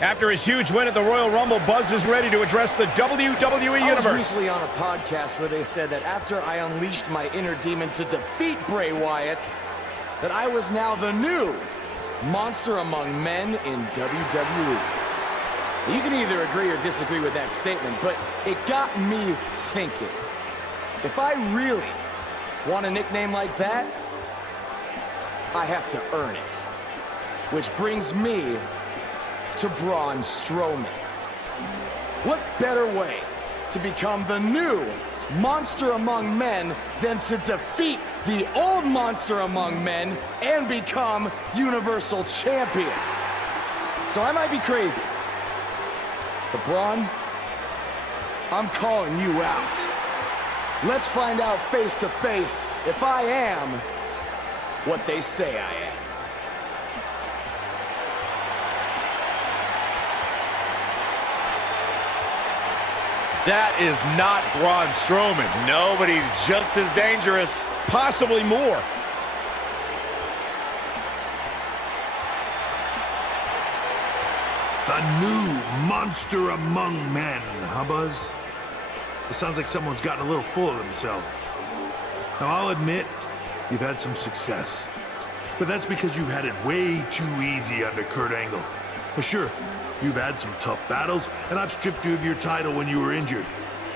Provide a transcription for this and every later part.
After his huge win at the Royal Rumble, Buzz is ready to address the WWE Universe. I was recently on a podcast where they said that after I unleashed my inner demon to defeat Bray Wyatt, that I was now the new monster among men in WWE. You can either agree or disagree with that statement, but it got me thinking. If I really want a nickname like that, I have to earn it. Which brings me to Braun Strowman. What better way to become the new monster among men than to defeat the old monster among men and become Universal Champion? So I might be crazy, but Braun, I'm calling you out. Let's find out face to face if I am what they say I am. That is not Braun Strowman. No, but he's just as dangerous. Possibly more. The new monster among men, huh, Buzz? It sounds like someone's gotten a little full of themselves. Now, I'll admit, you've had some success. But that's because you've had it way too easy under Kurt Angle. For sure, you've had some tough battles, and I've stripped you of your title when you were injured.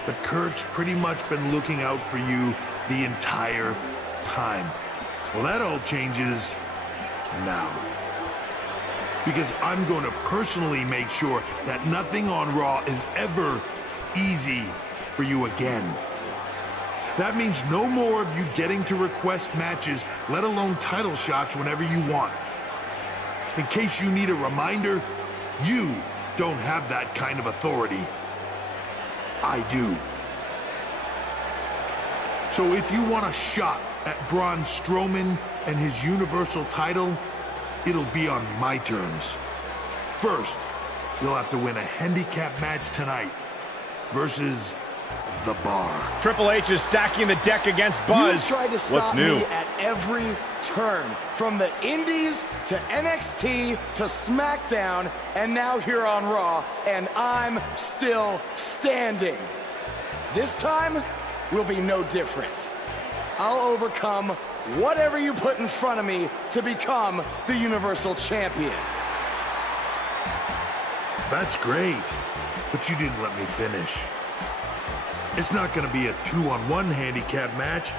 But Kurt's pretty much been looking out for you the entire time. Well, that all changes now. Because I'm going to personally make sure that nothing on Raw is ever easy for you again. That means no more of you getting to request matches, let alone title shots whenever you want. In case you need a reminder, you don't have that kind of authority. I do. So if you want a shot at Braun Strowman and his Universal title, it'll be on my terms. First, you'll have to win a handicap match tonight versus The Bar. Triple H is stacking the deck against Buzz. You tried to stop me at every turn, from the Indies to NXT to SmackDown, and now here on Raw, and I'm still standing. This time will be no different. I'll overcome whatever you put in front of me to become the Universal Champion. That's great, but you didn't let me finish. It's not going to be a 2-on-1 handicap match.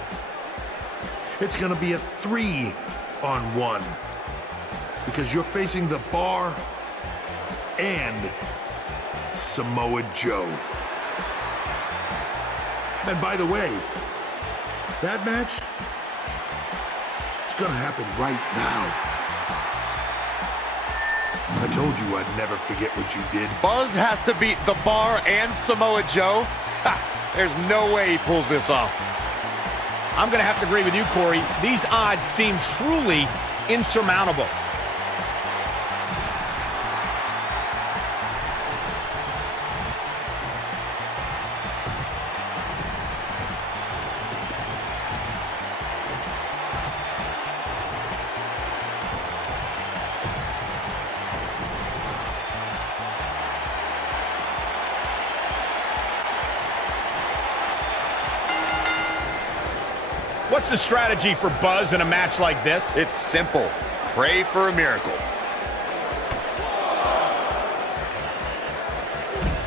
It's going to be a 3-on-1. Because you're facing The Bar and Samoa Joe. And by the way, that match is going to happen right now. I told you I'd never forget what you did. Buzz has to beat The Bar and Samoa Joe? Ha! There's no way he pulls this off. I'm going to have to agree with you, Corey. These odds seem truly insurmountable. What's the strategy for Buzz in a match like this? It's simple. Pray for a miracle.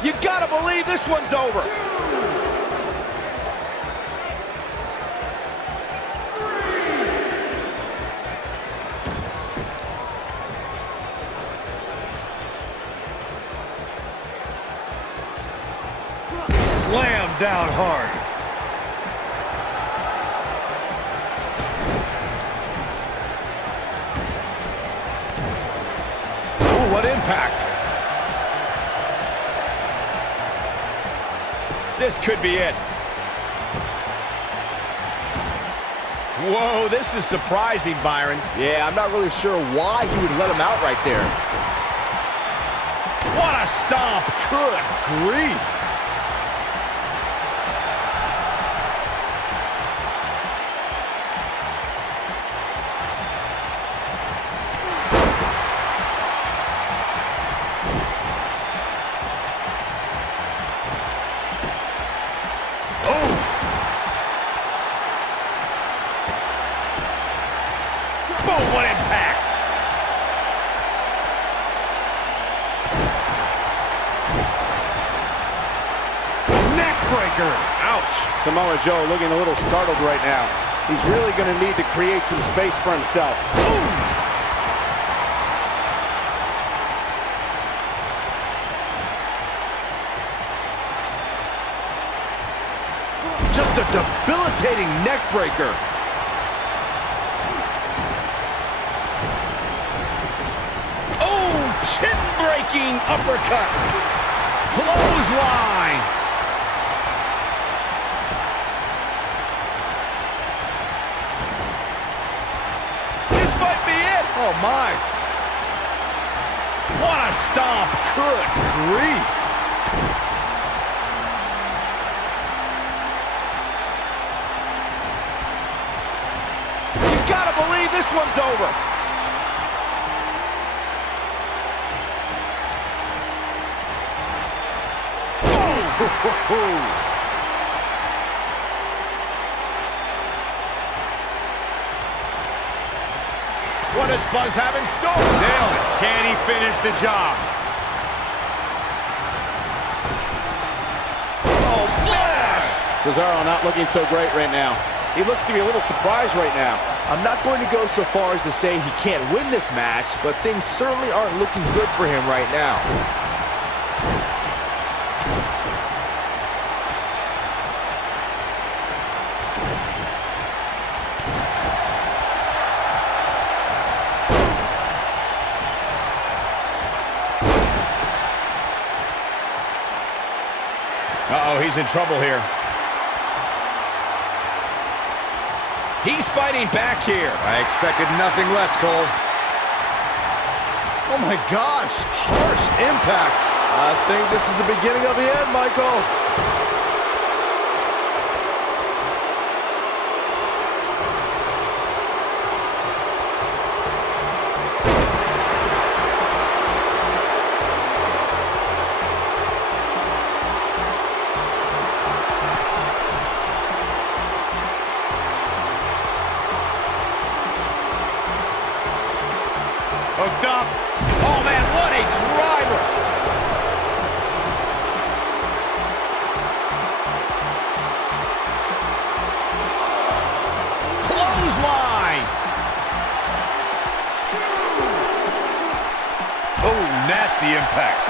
You gotta believe this one's over. down hard. Ooh, what impact. This could be it. Whoa, this is surprising, Byron. Yeah, I'm not really sure why he would let him out right there. What a stomp. Good grief. Boom, what impact! Neck breaker! Ouch! Samoa Joe looking a little startled right now. He's really going to need to create some space for himself. Boom! Just a debilitating neck breaker. Chin-breaking uppercut. Clothesline. This might be it. Oh, my. What a stomp. Good grief. You gotta believe this one's over. What does Buzz have in store? Nailed it. Can he finish the job? Oh, splash! Cesaro not looking so great right now. He looks to be a little surprised right now. I'm not going to go so far as to say he can't win this match, but things certainly aren't looking good for him right now. Uh-oh, he's in trouble here. He's fighting back here. I expected nothing less, Cole. Oh my gosh, harsh impact. I think this is the beginning of the end, Michael. Hooked up. Oh, man, what a driver. Clothesline. Oh, nasty impact.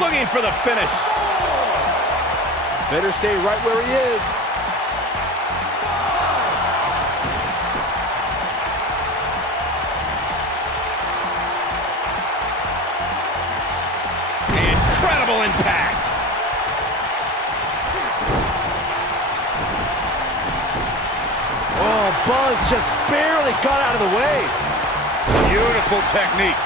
Looking for the finish. Better stay right where he is. Incredible impact. Oh, Buzz just barely got out of the way. Beautiful technique.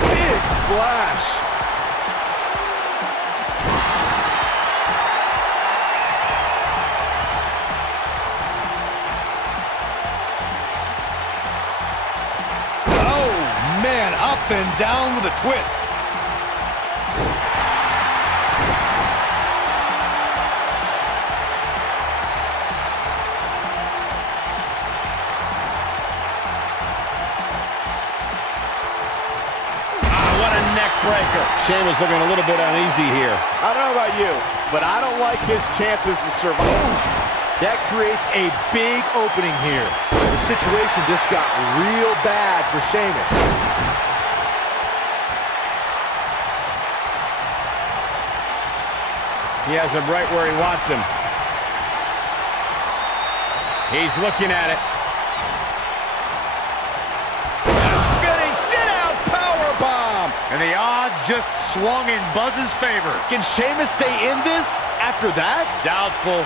Big splash. Oh, man, up and down with a twist. Neckbreaker. Sheamus looking a little bit uneasy here. I don't know about you, but I don't like his chances to survive. That creates a big opening here. The situation just got real bad for Sheamus. He has him right where he wants him. He's looking at it. A spinning sit-out powerbomb. And the odds just swung in Buzz's favor. Can Sheamus stay in this after that? Doubtful.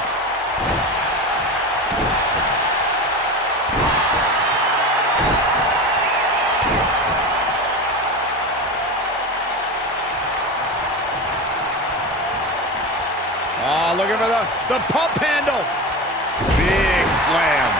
Oh, looking for the pump handle. Big slam.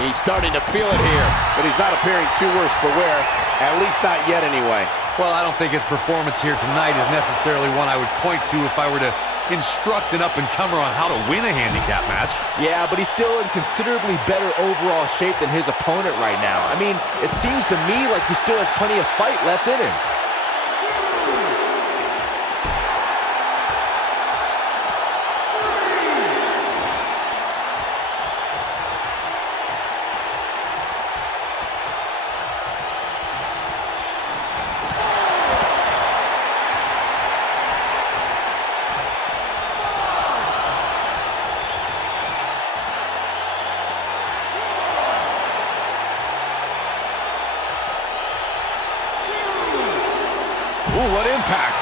He's starting to feel it here, but he's not appearing too worse for wear, at least not yet anyway. Well, I don't think his performance here tonight is necessarily one I would point to if I were to instruct an up-and-comer on how to win a handicap match. Yeah, but he's still in considerably better overall shape than his opponent right now. I mean, it seems to me like he still has plenty of fight left in him. Ooh, what impact.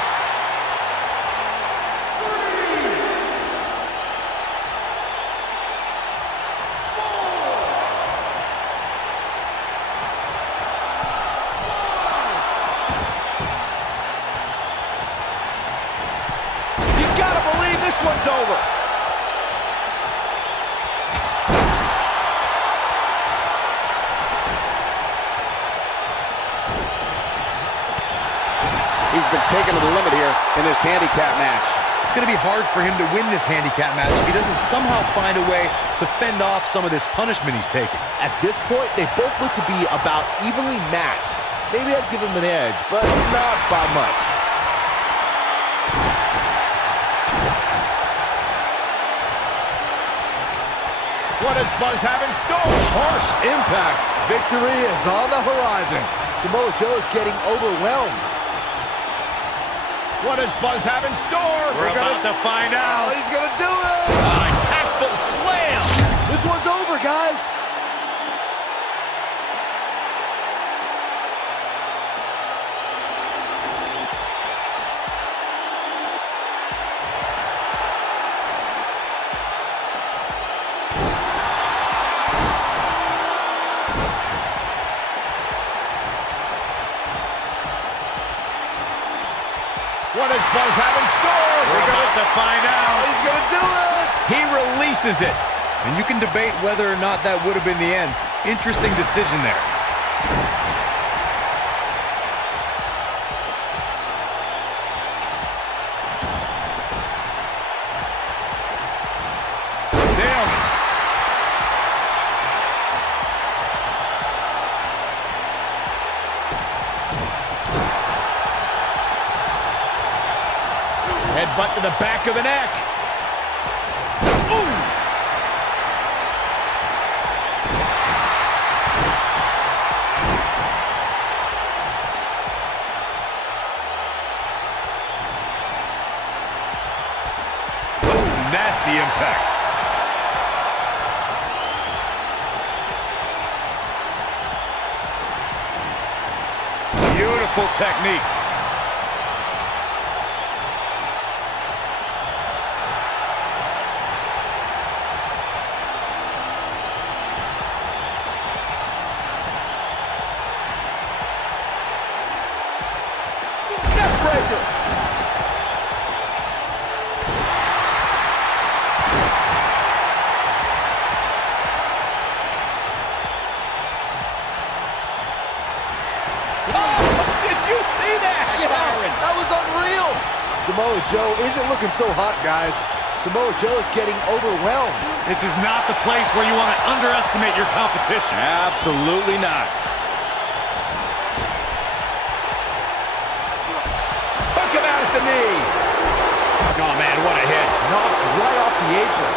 You gotta believe this one's over. He's been taken to the limit here in this handicap match. It's going to be hard for him to win this handicap match if he doesn't somehow find a way to fend off some of this punishment he's taking. At this point, they both look to be about evenly matched. Maybe I'd give him an edge, but not by much. What does Buzz have in store? Harsh impact. Victory is on the horizon. Samoa Joe is getting overwhelmed. What does Buzz have in store? We're about to find out. Oh, he's gonna do it! Impactful slam. This one's over, guys. What does Buzz have in store? We're about to find out. Oh, he's gonna do it! He releases it. And you can debate whether or not that would have been the end. Interesting decision there. Nailed it. Headbutt to the back of the neck. Ooh! Nasty impact. Beautiful technique. Neckbreaker! See that? Yeah, that was unreal! Samoa Joe isn't looking so hot, guys. Samoa Joe is getting overwhelmed. This is not the place where you want to underestimate your competition. Absolutely not. Took him out at the knee. Oh, man, what a hit. Knocked right off the apron.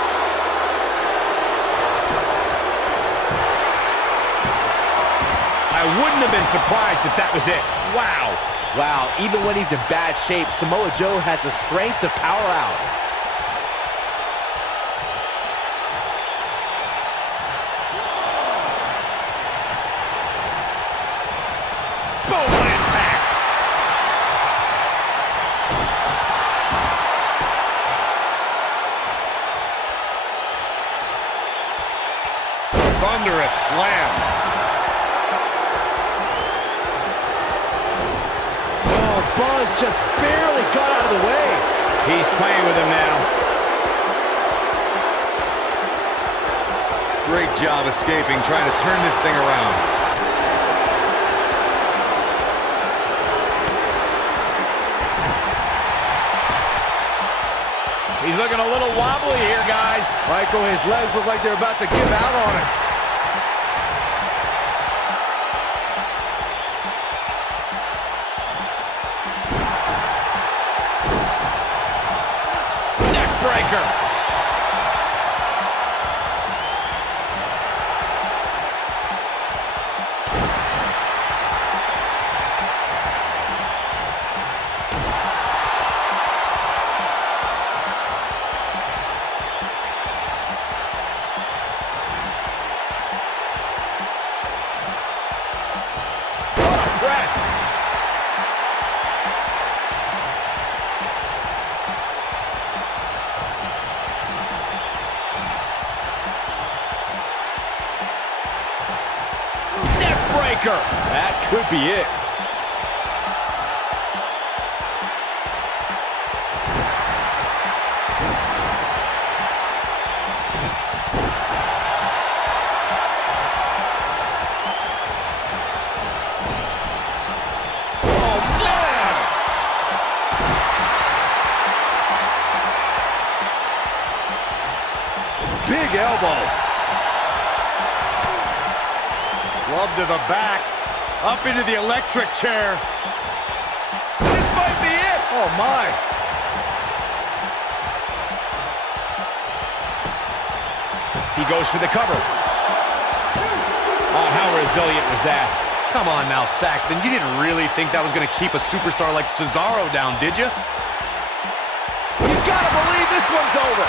I wouldn't have been surprised if that was it. Wow. Wow, even when he's in bad shape, Samoa Joe has the strength to power out. Boom, impact. Thunderous slam. Buzz just barely got out of the way. He's playing with him now. Great job escaping, trying to turn this thing around. He's looking a little wobbly here, guys. Michael, his legs look like they're about to give out on him. Breaker. What a press. That could be it. Oh, splash! Big elbow. Glove to the back, up into the electric chair. This might be it. Oh, my. He goes for the cover. Oh, how resilient was that? Come on now, Saxton. You didn't really think that was going to keep a superstar like Cesaro down, did you? You gotta believe this one's over.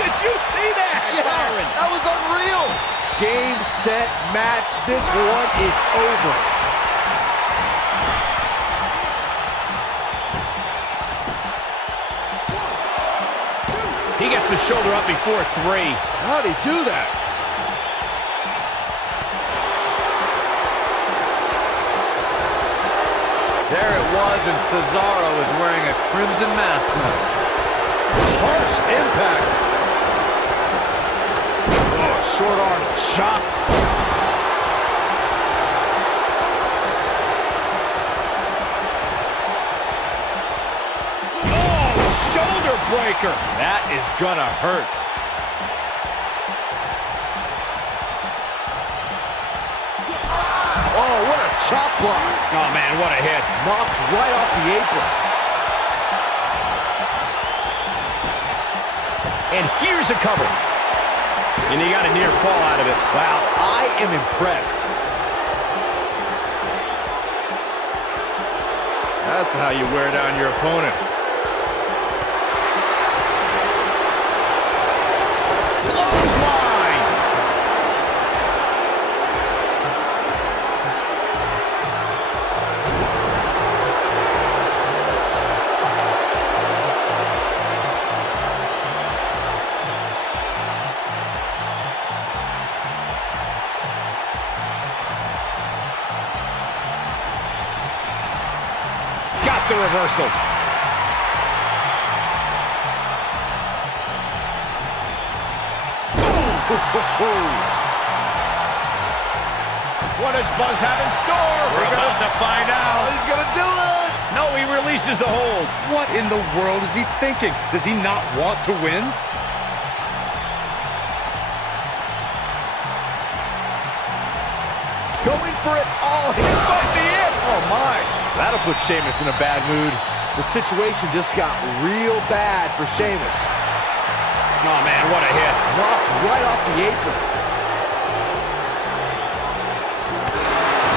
Did you see that? Yeah, that was unreal. Game, set, match. This one is over. He gets the shoulder up before 3. How'd he do that? There it was, and Cesaro is wearing a crimson mask now. Harsh impact. Oh, short arm chop. Oh, shoulder breaker. That is gonna hurt. Oh, what a chop block. Oh, man, what a hit. Knocked right off the apron. And here's a cover. And he got a near fall out of it. Wow, I am impressed. That's how you wear down your opponent. Clothesline! Got the reversal. What does Buzz have in store? We're about to find out. He's gonna do it! No, he releases the hold. What in the world is he thinking? Does he not want to win? Going for it all. This might be it. Oh, my. That'll put Sheamus in a bad mood. The situation just got real bad for Sheamus. Oh, man, what a hit. Knocked right off the apron.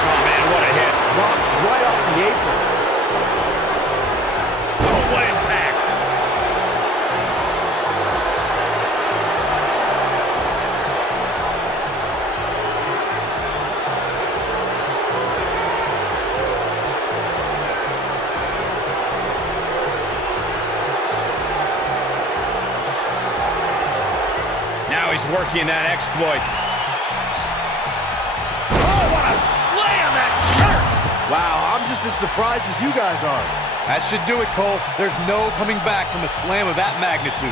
Oh, man, what a hit. Knocked right off the apron. Oh, what impact. Now he's working that exploit. Oh, what a slam, that shirt! Wow, I'm just as surprised as you guys are. That should do it, Cole. There's no coming back from a slam of that magnitude.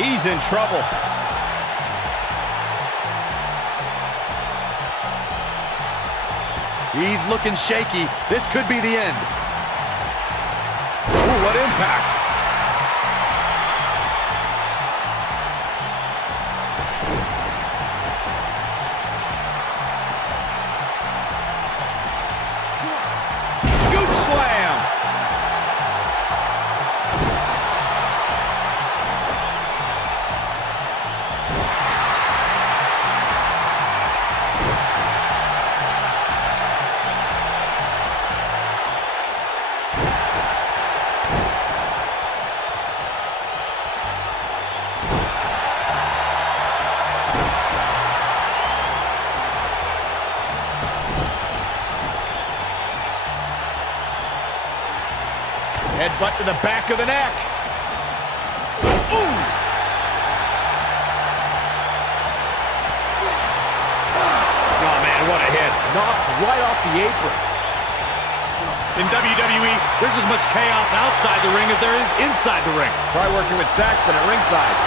He's in trouble. He's looking shaky. This could be the end. Ooh, what impact. Scoop slam. Headbutt to the back of the neck. Ooh! Oh, man, what a hit. Knocked right off the apron. In WWE, there's as much chaos outside the ring as there is inside the ring. Try working with Saxton at ringside.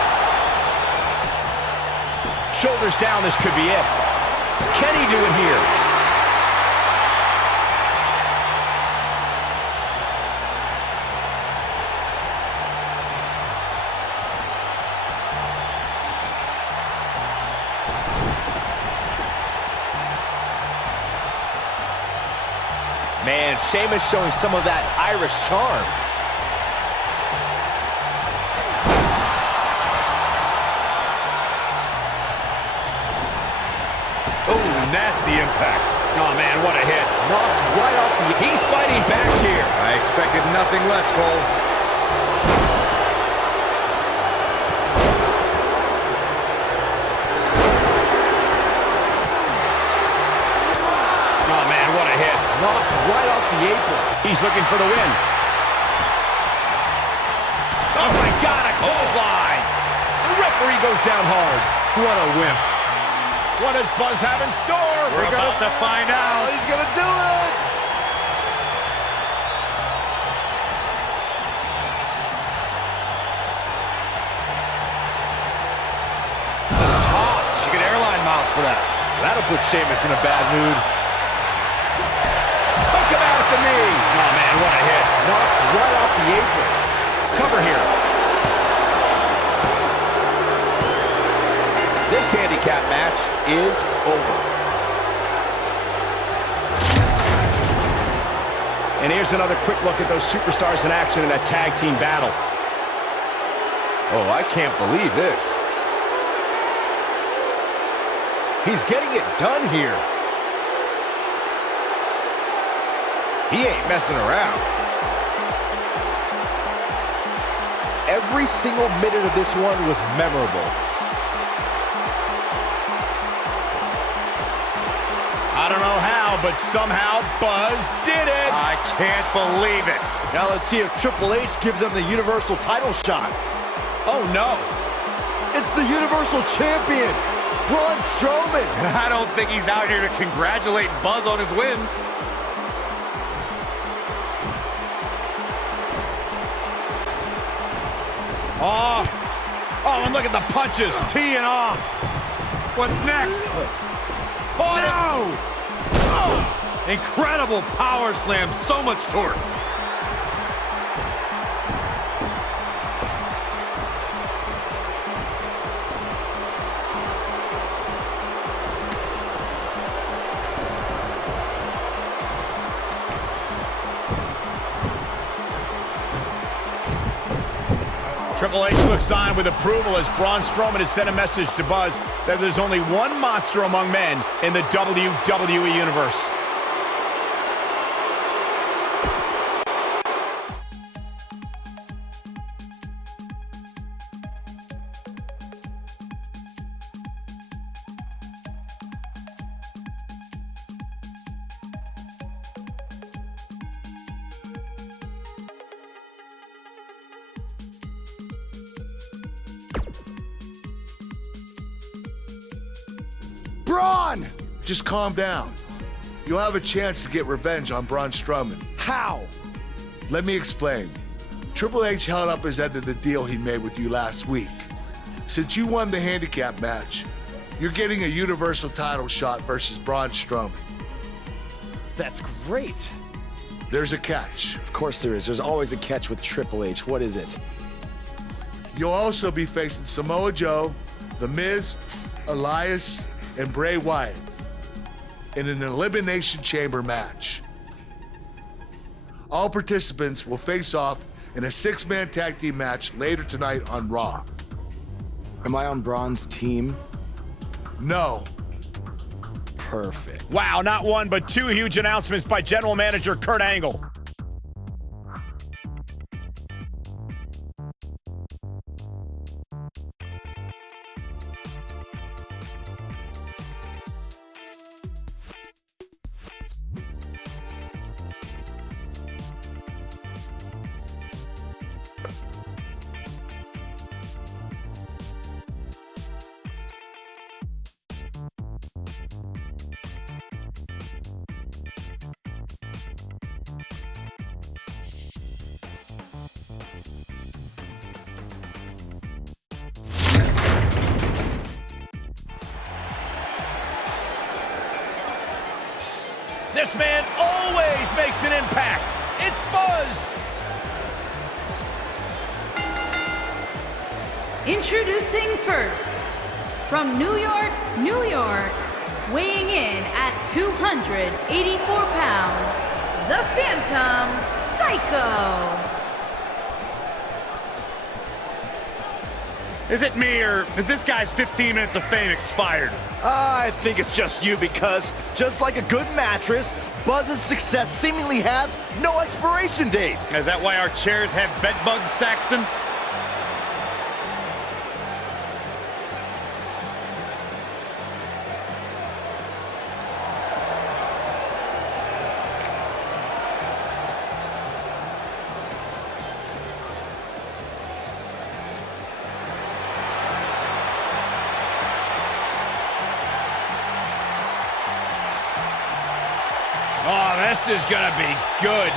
Shoulders down, this could be it. Can he do it here? Man, Sheamus showing some of that Irish charm. Oh, nasty impact. Oh, man, what a hit. Knocked right off the... He's fighting back here. I expected nothing less, Cole. Oh, man, what a hit. Knocked right off the apron. He's looking for the win. Oh, my God, a clothesline. The referee goes down hard. What a wimp. What does Buzz have in store? We're about to find out. He's gonna do it! Just tossed. She could airline miles for that. That'll put Sheamus in a bad mood. Took him out at the knee. Oh, man, what a hit. Knocked right off the apron. Cover here. This handicap match is over. And here's another quick look at those superstars in action in that tag team battle. Oh, I can't believe this. He's getting it done here. He ain't messing around. Every single minute of this one was memorable. I don't know how, but somehow Buzz did it. I can't believe it. Now let's see if Triple H gives him the Universal title shot. Oh, no. It's the Universal Champion, Braun Strowman. I don't think he's out here to congratulate Buzz on his win. Oh, and look at the punches, teeing off. What's next? Oh, no! Oh, incredible power slam, so much torque. Triple H looks on with approval as Braun Strowman has sent a message to Buzz that there's only one monster among men in the WWE Universe. Braun! Just calm down. You'll have a chance to get revenge on Braun Strowman. How? Let me explain. Triple H held up his end of the deal he made with you last week. Since you won the handicap match, you're getting a Universal title shot versus Braun Strowman. That's great. There's a catch. Of course there is. There's always a catch with Triple H. What is it? You'll also be facing Samoa Joe, The Miz, Elias, and Bray Wyatt in an Elimination Chamber match. All participants will face off in a 6-man tag team match later tonight on Raw. Am I on Braun's team? No. Perfect. Wow, not one, but two huge announcements by General Manager Kurt Angle. This man always makes an impact. It's Buzz. Introducing first, from New York, New York, weighing in at 284 pounds, the Phantom Psycho. Is it me, or is this guy's 15 minutes of fame expired? I think it's just you, because just like a good mattress, Buzz's success seemingly has no expiration date. Is that why our chairs have bed bugs, Saxton? Oh, this is gonna be good.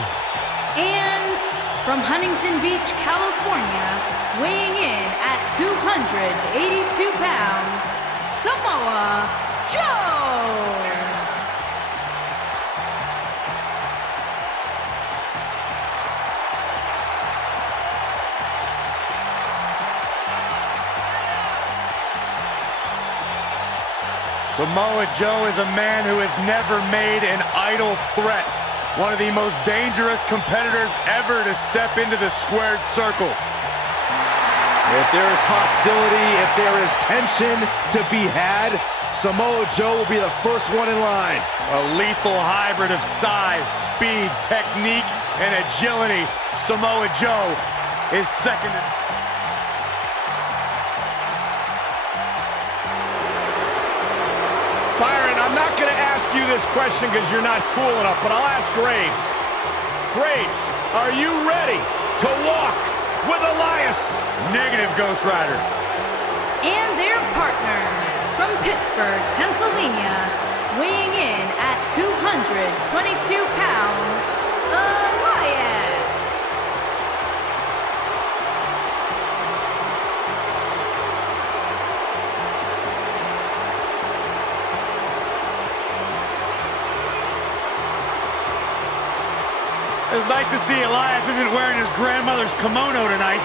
And from Huntington Beach, California, weighing in at 282 pounds, Samoa Joe. Samoa Joe is a man who has never made an idle threat. One of the most dangerous competitors ever to step into the squared circle. If there is hostility, if there is tension to be had, Samoa Joe will be the first one in line. A lethal hybrid of size, speed, technique, and agility. Samoa Joe is second to... Byron, I'm not going to ask you this question because you're not cool enough, but I'll ask Graves. Graves, are you ready to walk with Elias? Negative, Ghost Rider. And their partner, from Pittsburgh, Pennsylvania, weighing in at 222 pounds, Elias. It's nice to see Elias isn't wearing his grandmother's kimono tonight.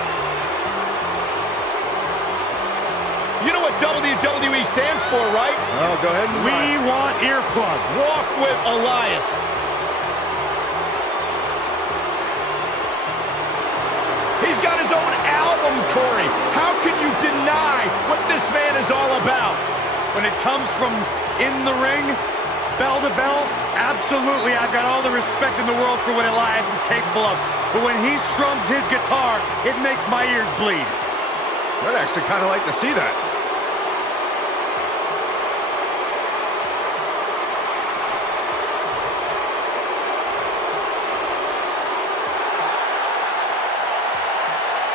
You know what WWE stands for, right? Oh, go ahead. We want earplugs. Walk with Elias. He's got his own album, Corey. How can you deny what this man is all about? When it comes from in the ring, bell to bell, absolutely, I've got all the respect in the world for what Elias is capable of. But when he strums his guitar, it makes my ears bleed. I'd actually kind of like to see that.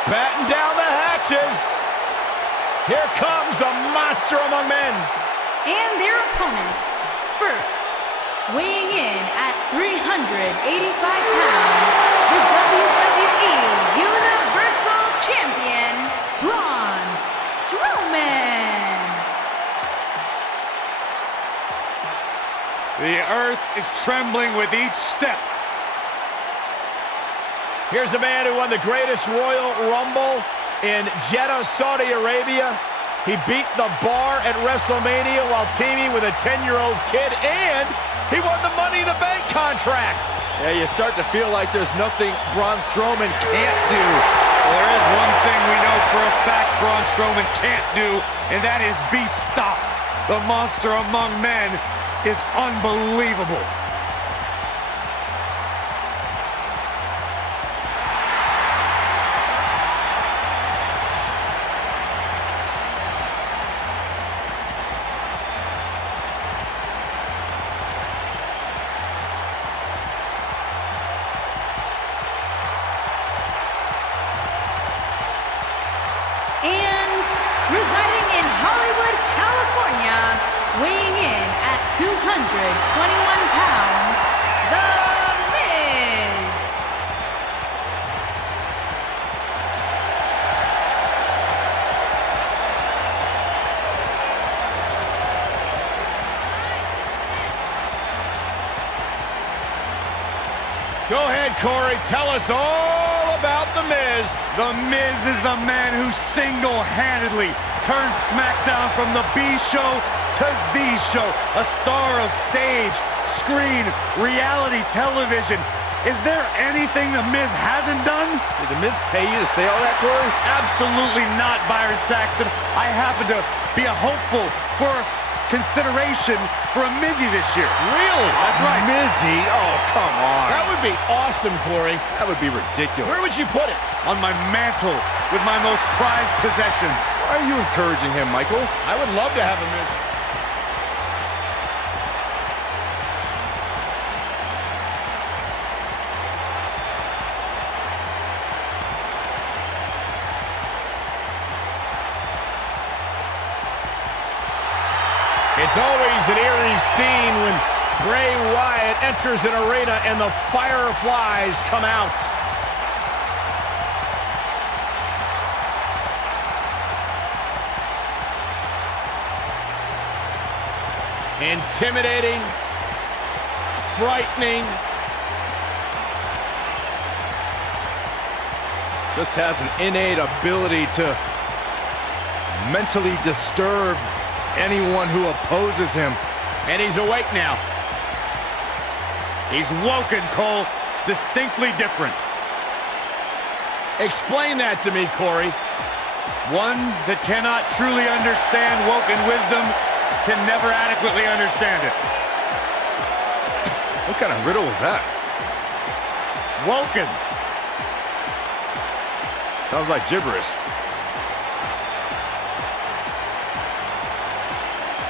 Batten down the hatches. Here comes the monster among men. And their opponents. First, weighing in at 385 pounds, the WWE Universal Champion, Braun Strowman. The earth is trembling with each step. Here's a man who won the greatest Royal Rumble in Jeddah, Saudi Arabia. He beat the Bar at WrestleMania while teaming with a 10-year-old kid, and he won the Money in the Bank contract. Yeah, you start to feel like there's nothing Braun Strowman can't do. Well, there is one thing we know for a fact Braun Strowman can't do, and that is be stopped. The monster among men is unbelievable. And residing in Hollywood, California, weighing in at 221 pounds, The Miz. Go ahead, Corey. Tell us all about The Miz. The Miz is the man who single-handedly turned SmackDown from the B show to the show. A star of stage, screen, reality television. Is there anything The Miz hasn't done? Did the Miz pay you to say all that, Corey? Absolutely not, Byron Saxton. I happen to be a hopeful for consideration for a Mizzy this year. Really? That's right. Mizzy? Oh, come on. That would be awesome, Corey. That would be ridiculous. Where would you put it? On my mantle with my most prized possessions. Why are you encouraging him, Michael? I would love to have a Miz. It's always an eerie scene when Bray Wyatt enters an arena and the fireflies come out. Intimidating, frightening. Just has an innate ability to mentally disturb anyone who opposes him. And he's awake now. He's woken, Cole. Distinctly different. Explain that to me, Corey. One that cannot truly understand woken wisdom can never adequately understand it. What kind of riddle was that? Woken. Sounds like gibberish.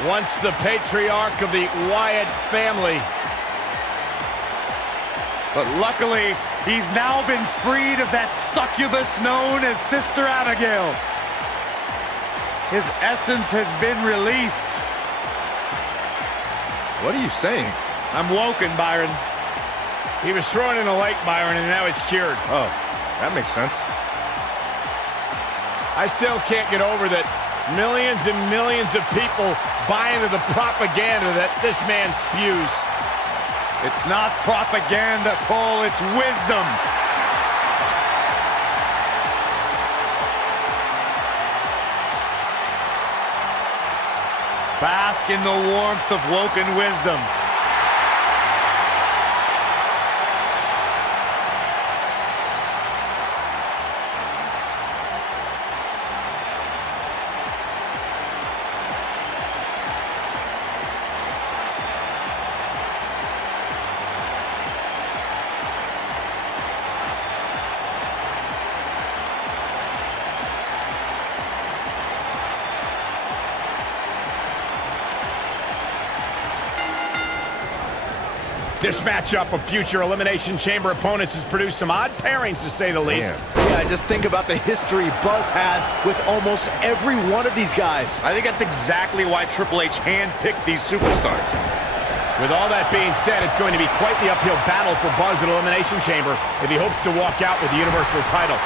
Once the patriarch of the Wyatt family. But luckily, he's now been freed of that succubus known as Sister Abigail. His essence has been released. What are you saying? I'm woken, Byron. He was thrown in a lake, Byron, and now he's cured. Oh, that makes sense. I still can't get over that millions and millions of people buy into the propaganda that this man spews. It's not propaganda, Cole, it's wisdom. Bask in the warmth of Woken wisdom. This matchup of future Elimination Chamber opponents has produced some odd pairings, to say the least. Yeah, just think about the history Buzz has with almost every one of these guys. I think that's exactly why Triple H handpicked these superstars. With all that being said, it's going to be quite the uphill battle for Buzz at Elimination Chamber if he hopes to walk out with the Universal title.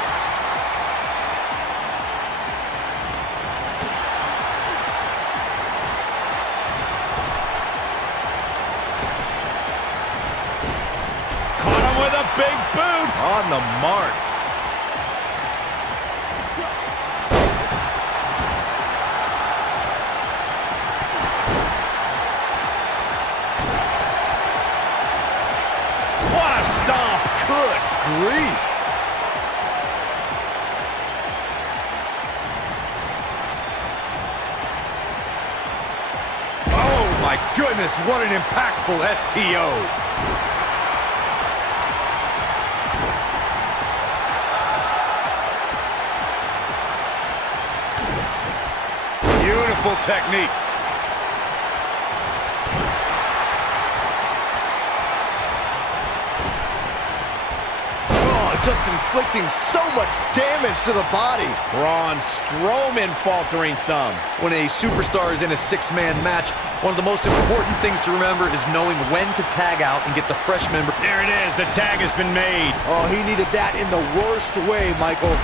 Big boot on the mark. What a stomp! Good grief. Oh my goodness, what an impactful STO. Beautiful technique. Oh, just inflicting so much damage to the body. Braun Strowman faltering some. When a superstar is in a six-man match, one of the most important things to remember is knowing when to tag out and get the fresh member. There it is. The tag has been made. Oh, he needed that in the worst way, Michael.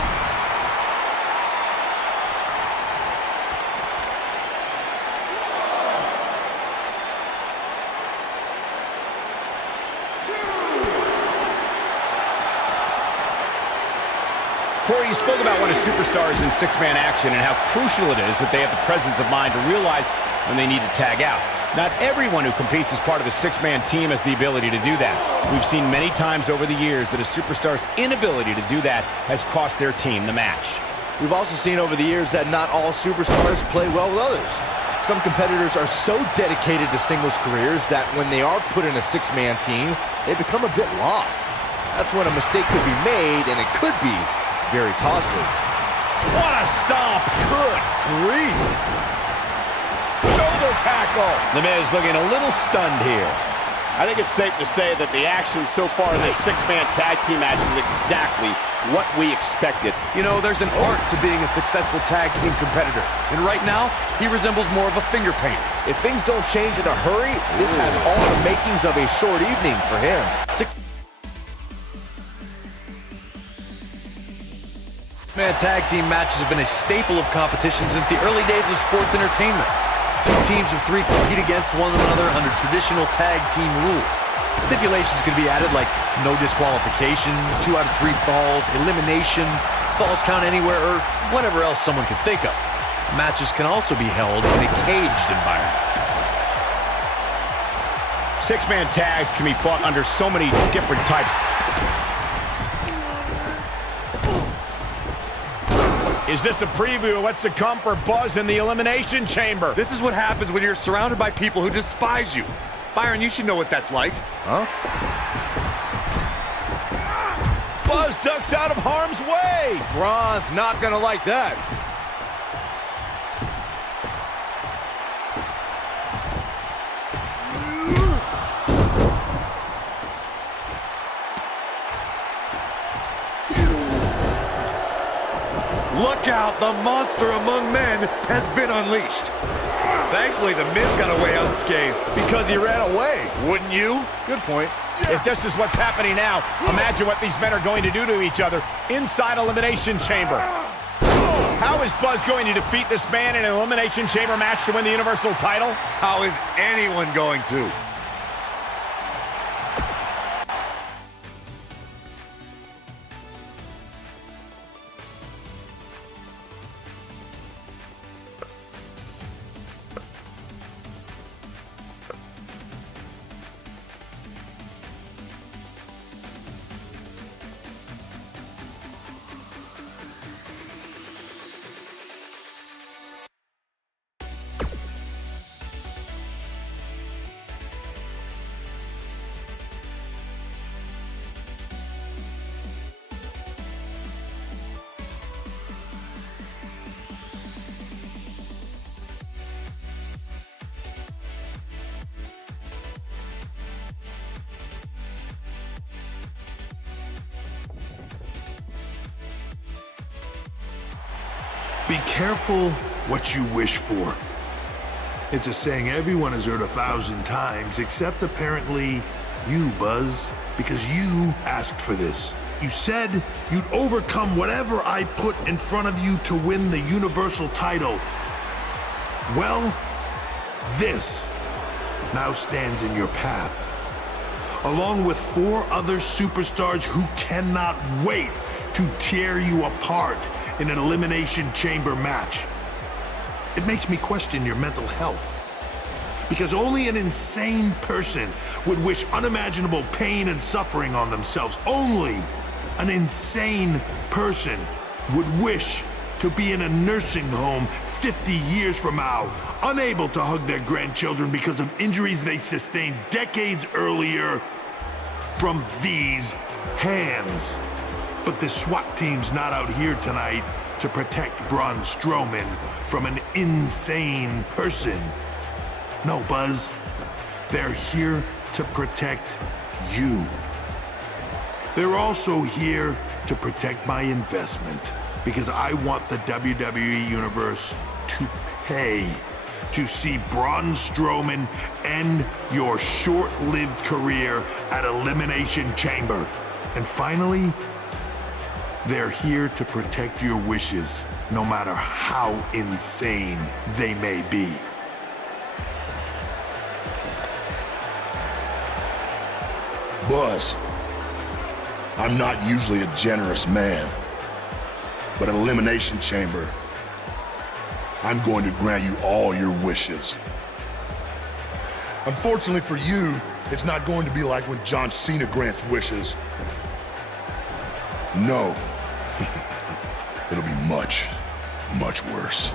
Corey, you spoke about when a superstar is in six-man action and how crucial it is that they have the presence of mind to realize when they need to tag out. Not everyone who competes as part of a six-man team has the ability to do that. We've seen many times over the years that a superstar's inability to do that has cost their team the match. We've also seen over the years that not all superstars play well with others. Some competitors are so dedicated to singles careers that when they are put in a six-man team, they become a bit lost. That's when a mistake could be made, and it could be very costly. What a stomp! Good grief! Shoulder tackle! The Miz looking a little stunned here. I think it's safe to say that the action so far in this six-man tag team match is exactly what we expected. You know, there's an art to being a successful tag team competitor. And right now, he resembles more of a finger painter. If things don't change in a hurry, this has all the makings of a short evening for him. Man, tag team matches have been a staple of competition since the early days of sports entertainment. Two teams of three compete against one another under traditional tag team rules. Stipulations could be added like no disqualification, 2 out of 3 falls, elimination, falls count anywhere, or whatever else someone could think of. Matches can also be held in a caged environment. Six-man tags can be fought under so many different types. Is this a preview of what's to come for Buzz in the Elimination Chamber? This is what happens when you're surrounded by people who despise you. Byron, you should know what that's like. Huh? Buzz ducks out of harm's way. Braun's not gonna like that. Look out, the monster among men has been unleashed. Thankfully, the Miz got away unscathed. Because he ran away. Wouldn't you? Good point. If this is what's happening now, imagine what these men are going to do to each other inside Elimination Chamber. How is Buzz going to defeat this man in an Elimination Chamber match to win the Universal title? How is anyone going to? Be careful what you wish for. It's a saying everyone has heard 1,000 times, except apparently you, Buzz, because you asked for this. You said you'd overcome whatever I put in front of you to win the Universal title. Well, this now stands in your path, along with 4 other superstars who cannot wait to tear you apart in an Elimination Chamber match. It makes me question your mental health, because only an insane person would wish unimaginable pain and suffering on themselves. Only an insane person would wish to be in a nursing home 50 years from now, unable to hug their grandchildren because of injuries they sustained decades earlier from these hands. But the SWAT team's not out here tonight to protect Braun Strowman from an insane person. No, Buzz, they're here to protect you. They're also here to protect my investment, because I want the WWE Universe to pay to see Braun Strowman end your short-lived career at Elimination Chamber. And finally, they're here to protect your wishes, no matter how insane they may be. Buzz, I'm not usually a generous man, but at Elimination Chamber, I'm going to grant you all your wishes. Unfortunately for you, it's not going to be like when John Cena grants wishes. No, it'll be much, much worse.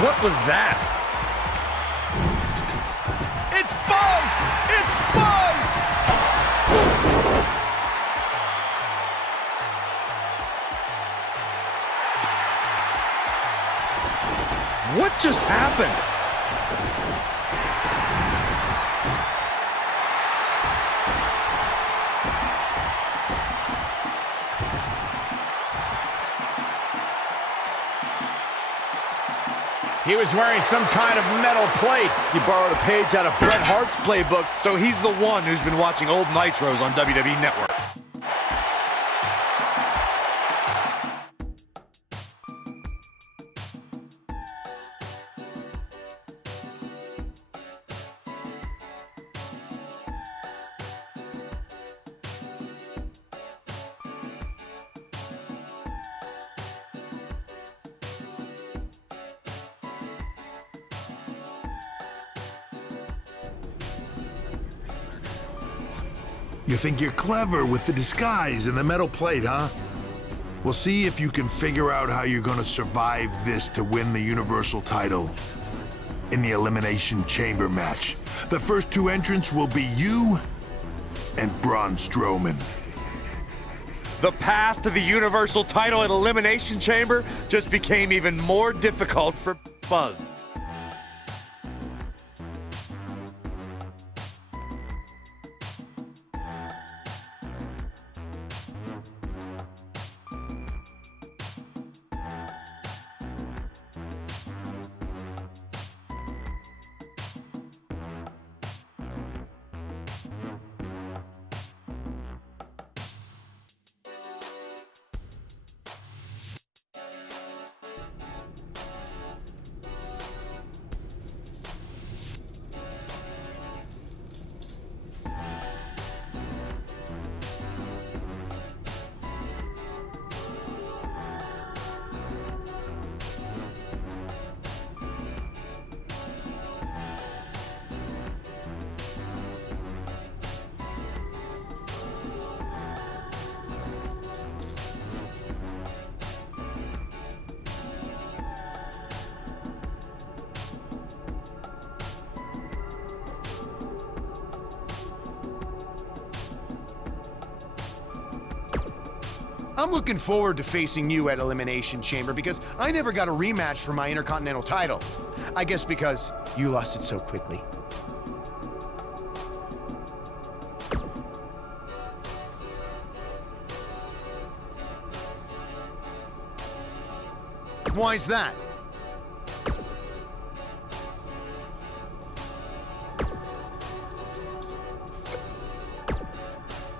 What was that? It's Buzz! It's Buzz! What just happened? He was wearing some kind of metal plate. He borrowed a page out of Bret Hart's playbook. So he's the one who's been watching old Nitros on WWE Network. You think you're clever with the disguise and the metal plate, huh? We'll see if you can figure out how you're gonna survive this to win the Universal title in the Elimination Chamber match. The first 2 entrants will be you and Braun Strowman. The path to the Universal title at Elimination Chamber just became even more difficult for Buzz. I'm looking forward to facing you at Elimination Chamber because I never got a rematch for my Intercontinental title. I guess because you lost it so quickly. Why's that?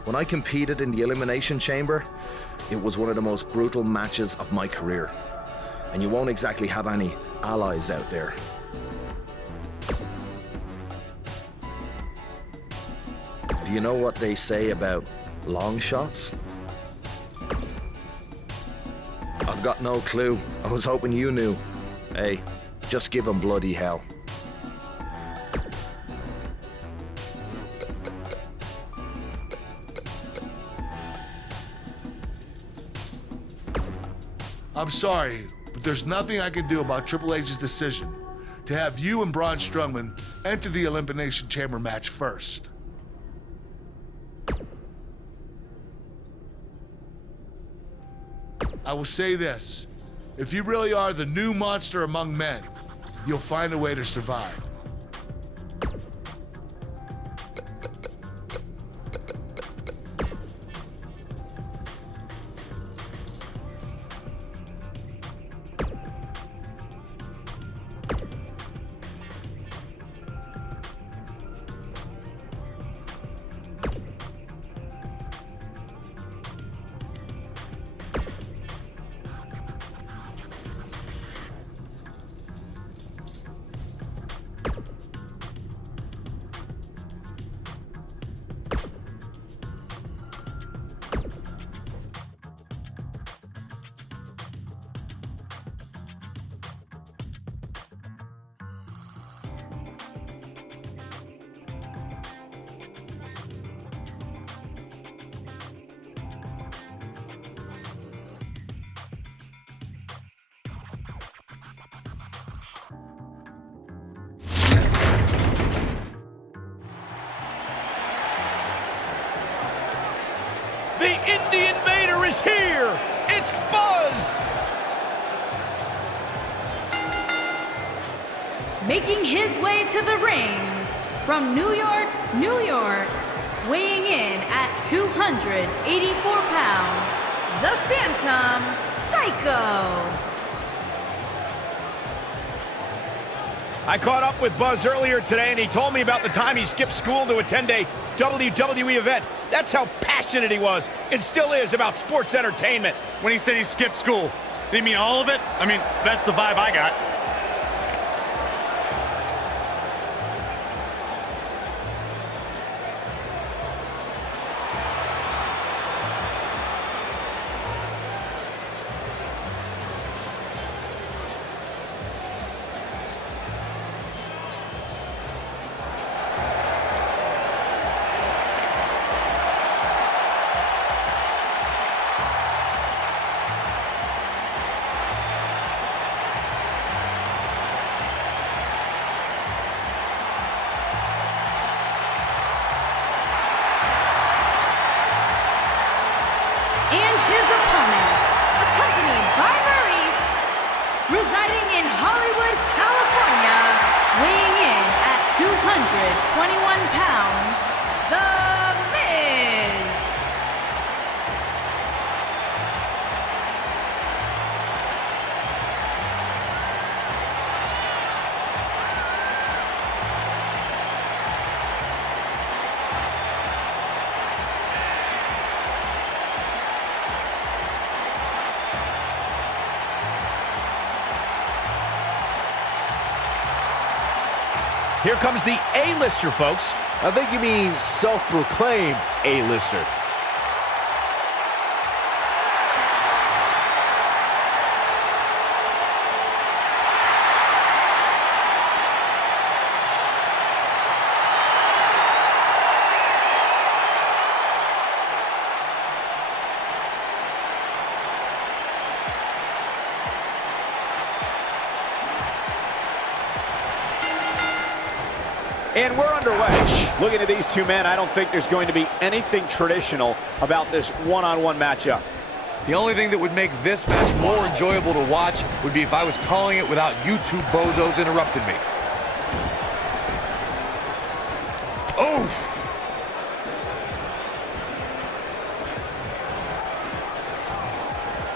When I competed in the Elimination Chamber, it was one of the most brutal matches of my career. And you won't exactly have any allies out there. Do you know what they say about long shots? I've got no clue. I was hoping you knew. Hey, just give them bloody hell. I'm sorry, but there's nothing I can do about Triple H's decision to have you and Braun Strowman enter the Elimination Chamber match first. I will say this, if you really are the new monster among men, you'll find a way to survive. The Indie Invader is here! It's Buzz! Making his way to the ring from New York, New York, weighing in at 284 pounds, the Phantom Psycho. I caught up with Buzz earlier today, and he told me about the time he skipped school to attend a WWE event. That's how passionate he was, and still is, about sports entertainment. When he said he skipped school, did he mean all of it? I mean, that's the vibe I got. And his opponent, accompanied by Maurice, residing in Hollywood, California, weighing in at 221 pounds, The Miz. Here comes the A-lister, folks. I think you mean self-proclaimed A-lister. And we're underway. Looking at these two men, I don't think there's going to be anything traditional about this one-on-one matchup. The only thing that would make this match more enjoyable to watch would be if I was calling it without you two bozos interrupting me. Oh!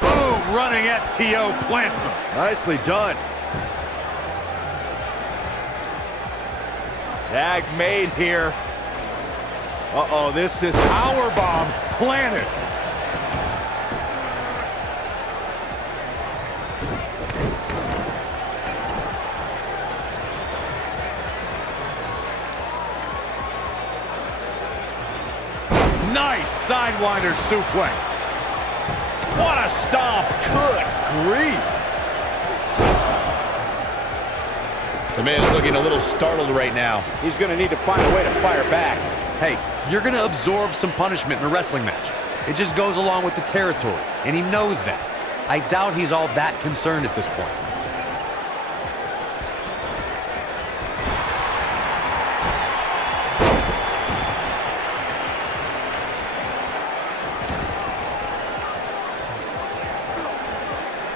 Boom, running STO plants him. Nicely done. Tag made here. Uh-oh, this is Powerbomb planted. Nice sidewinder suplex. what a stomp. Good grief. The man is looking a little startled right now. He's going to need to find a way to fire back. Hey, you're going to absorb some punishment in a wrestling match. It just goes along with the territory, and he knows that. I doubt he's all that concerned at this point.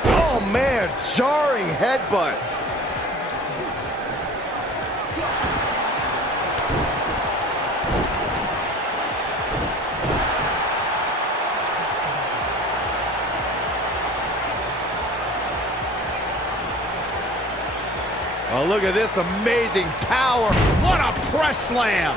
Oh, man, jarring headbutt. Oh, look at this amazing power. What a press slam!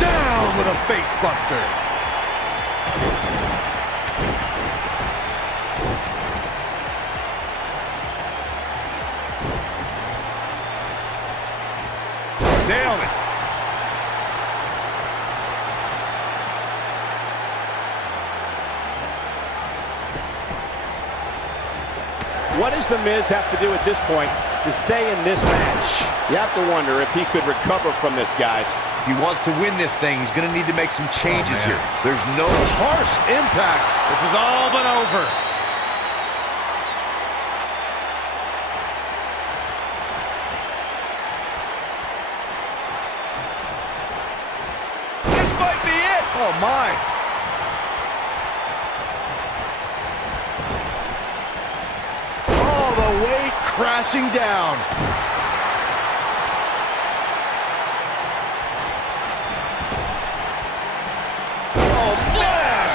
Down with a face buster. Nailed it. What does The Miz have to do at this point to stay in this match? You have to wonder if he could recover from this, guys. If he wants to win this thing, he's going to need to make some changes here. There's no harsh impact. This is all but over. This might be it. Oh, my. All the weight crashing down. Oh, splash!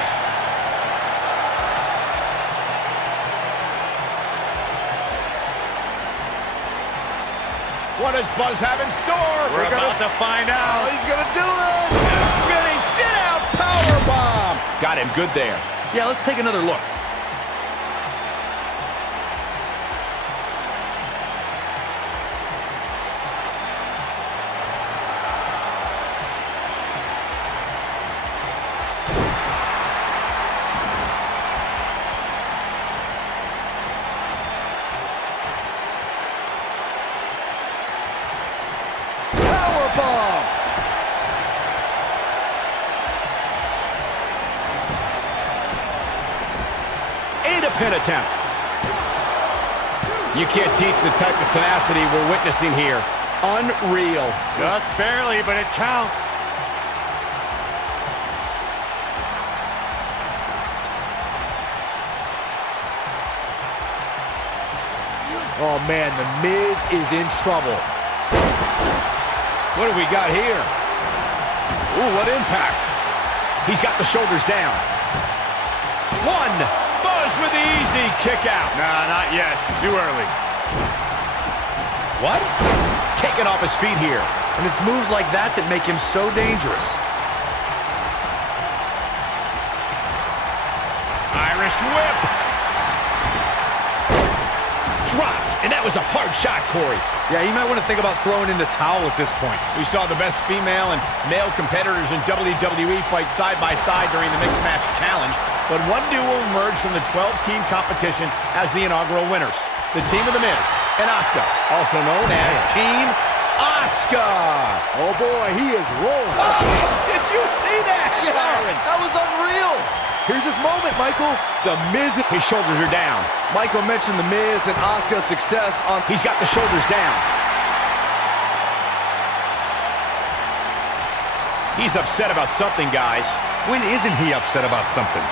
What does Buzz have in store? We're about to find Oh, out. he's gonna do it! A spinning sit-out powerbomb. Got him good there. Yeah, let's take another look. Powerbomb! A pin attempt. You can't teach the type of tenacity we're witnessing here. Unreal. Just barely, but it counts. Oh, man, The Miz is in trouble. What do we got here? Ooh, what impact. He's got the shoulders down. One. Buzz with the easy kick out. Nah, not yet. Too early. What? Taken off his feet here. And it's moves like that that make him so dangerous. Irish whip. Dropped. And that was a hard shot, Corey. Yeah, you might want to think about throwing in the towel at this point. We saw the best female and male competitors in WWE fight side by side during the Mixed Match Challenge, but one duo emerged from the 12-team competition as the inaugural winners. The team of The Miz and Asuka, also known as Team Asuka. Oh, boy, he is rolling. Oh, did you see that? Yeah, Byron? that was unreal. Here's his moment, Michael. The Miz. His shoulders are down. Michael mentioned The Miz and Asuka's success on... He's got the shoulders down. He's upset about something, guys. When isn't he upset about something?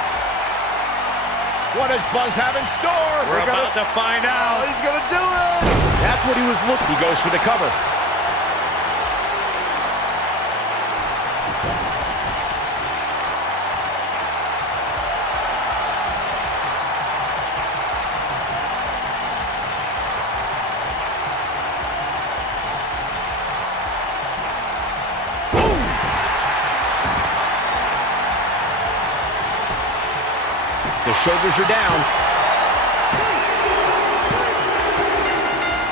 What does Buzz have in store? We're about to find out. He's gonna do it! That's what he was looking. He goes for the cover. The shoulders are down.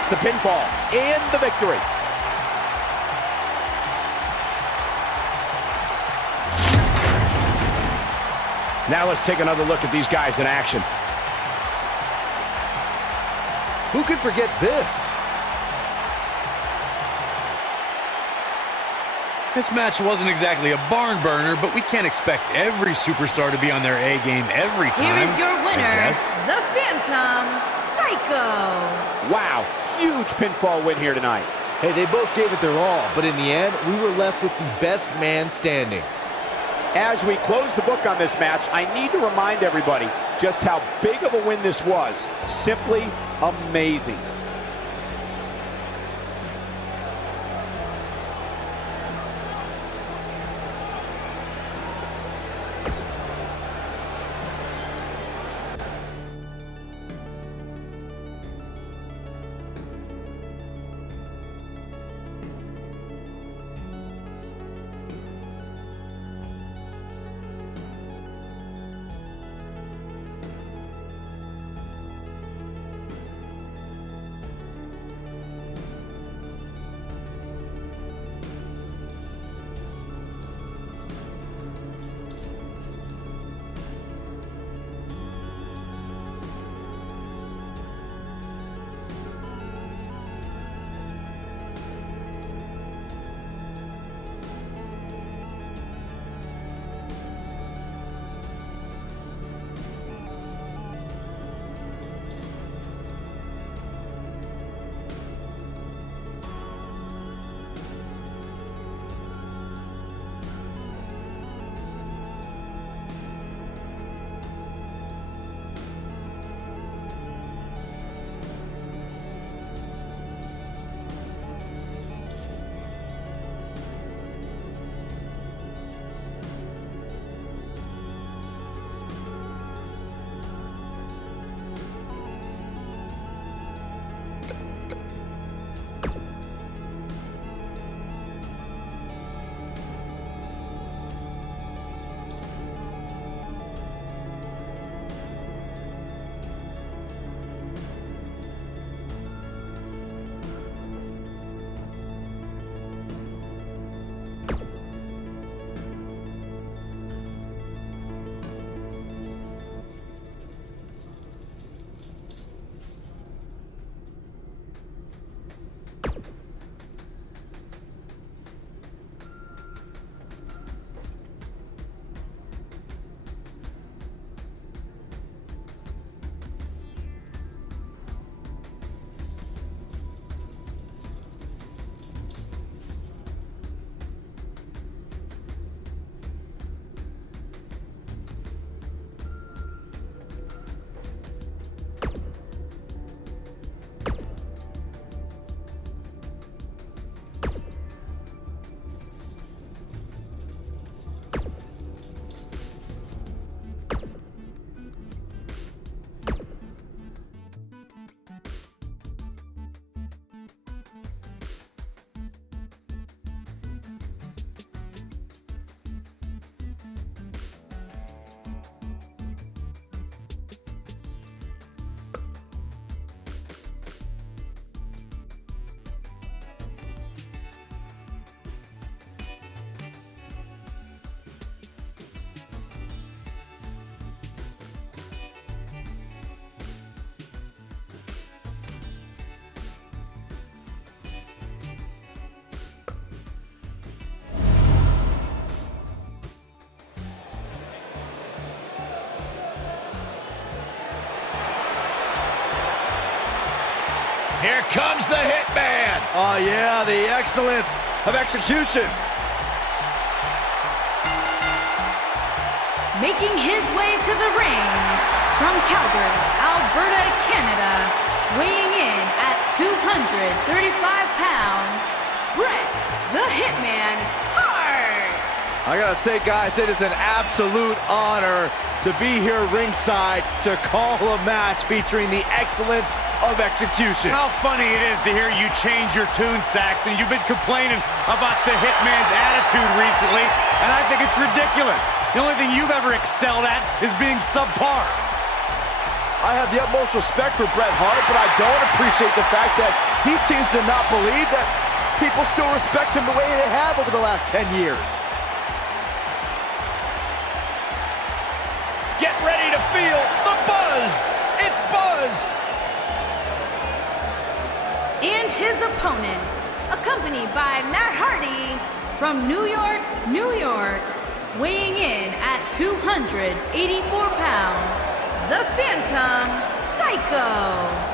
The pinfall and the victory. Now let's take another look at these guys in action. Who could forget this? This match wasn't exactly a barn burner, but we can't expect every superstar to be on their A game every time. Here is your winner, I guess. the Phantom Psycho. Wow, huge pinfall win here tonight. Hey, they both gave it their all, but in the end, we were left with the best man standing. As we close the book on this match, I need to remind everybody just how big of a win this was. Simply amazing. Here comes the Hitman. Oh yeah, the excellence of execution. Making his way to the ring from Calgary, Alberta, Canada, weighing in at 235 pounds, Bret the Hitman Hart. I gotta say, guys, it is an absolute honor to be here ringside to call a match featuring the excellence of execution. How funny it is to hear you change your tune, Saxton. You've been complaining about the Hitman's attitude recently, and I think it's ridiculous. The only thing you've ever excelled at is being subpar. I have the utmost respect for Bret Hart, but I don't appreciate the fact that he seems to not believe that people still respect him the way they have over the last 10 years. Get ready to feel the buzz. It's Buzz. And his opponent, accompanied by Matt Hardy from New York, New York, weighing in at 284 pounds, the Phantom Psycho.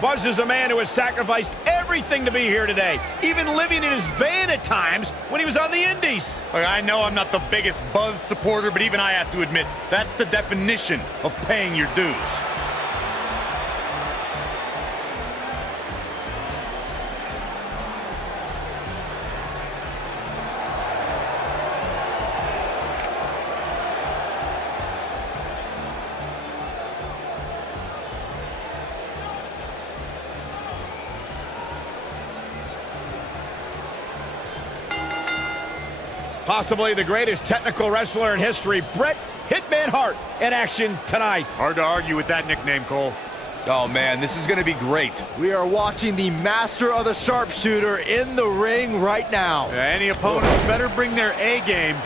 Buzz is a man who has sacrificed everything to be here today, even living in his van at times when he was on the Indies. Look, I know I'm not the biggest Buzz supporter, but even I have to admit, that's the definition of paying your dues. Possibly the greatest technical wrestler in history, Bret Hitman Hart, in action tonight. Hard to argue with that nickname, Cole. Oh man, this is gonna be great. We are watching the master of the sharpshooter in the ring right now. Yeah, any opponents better bring their A game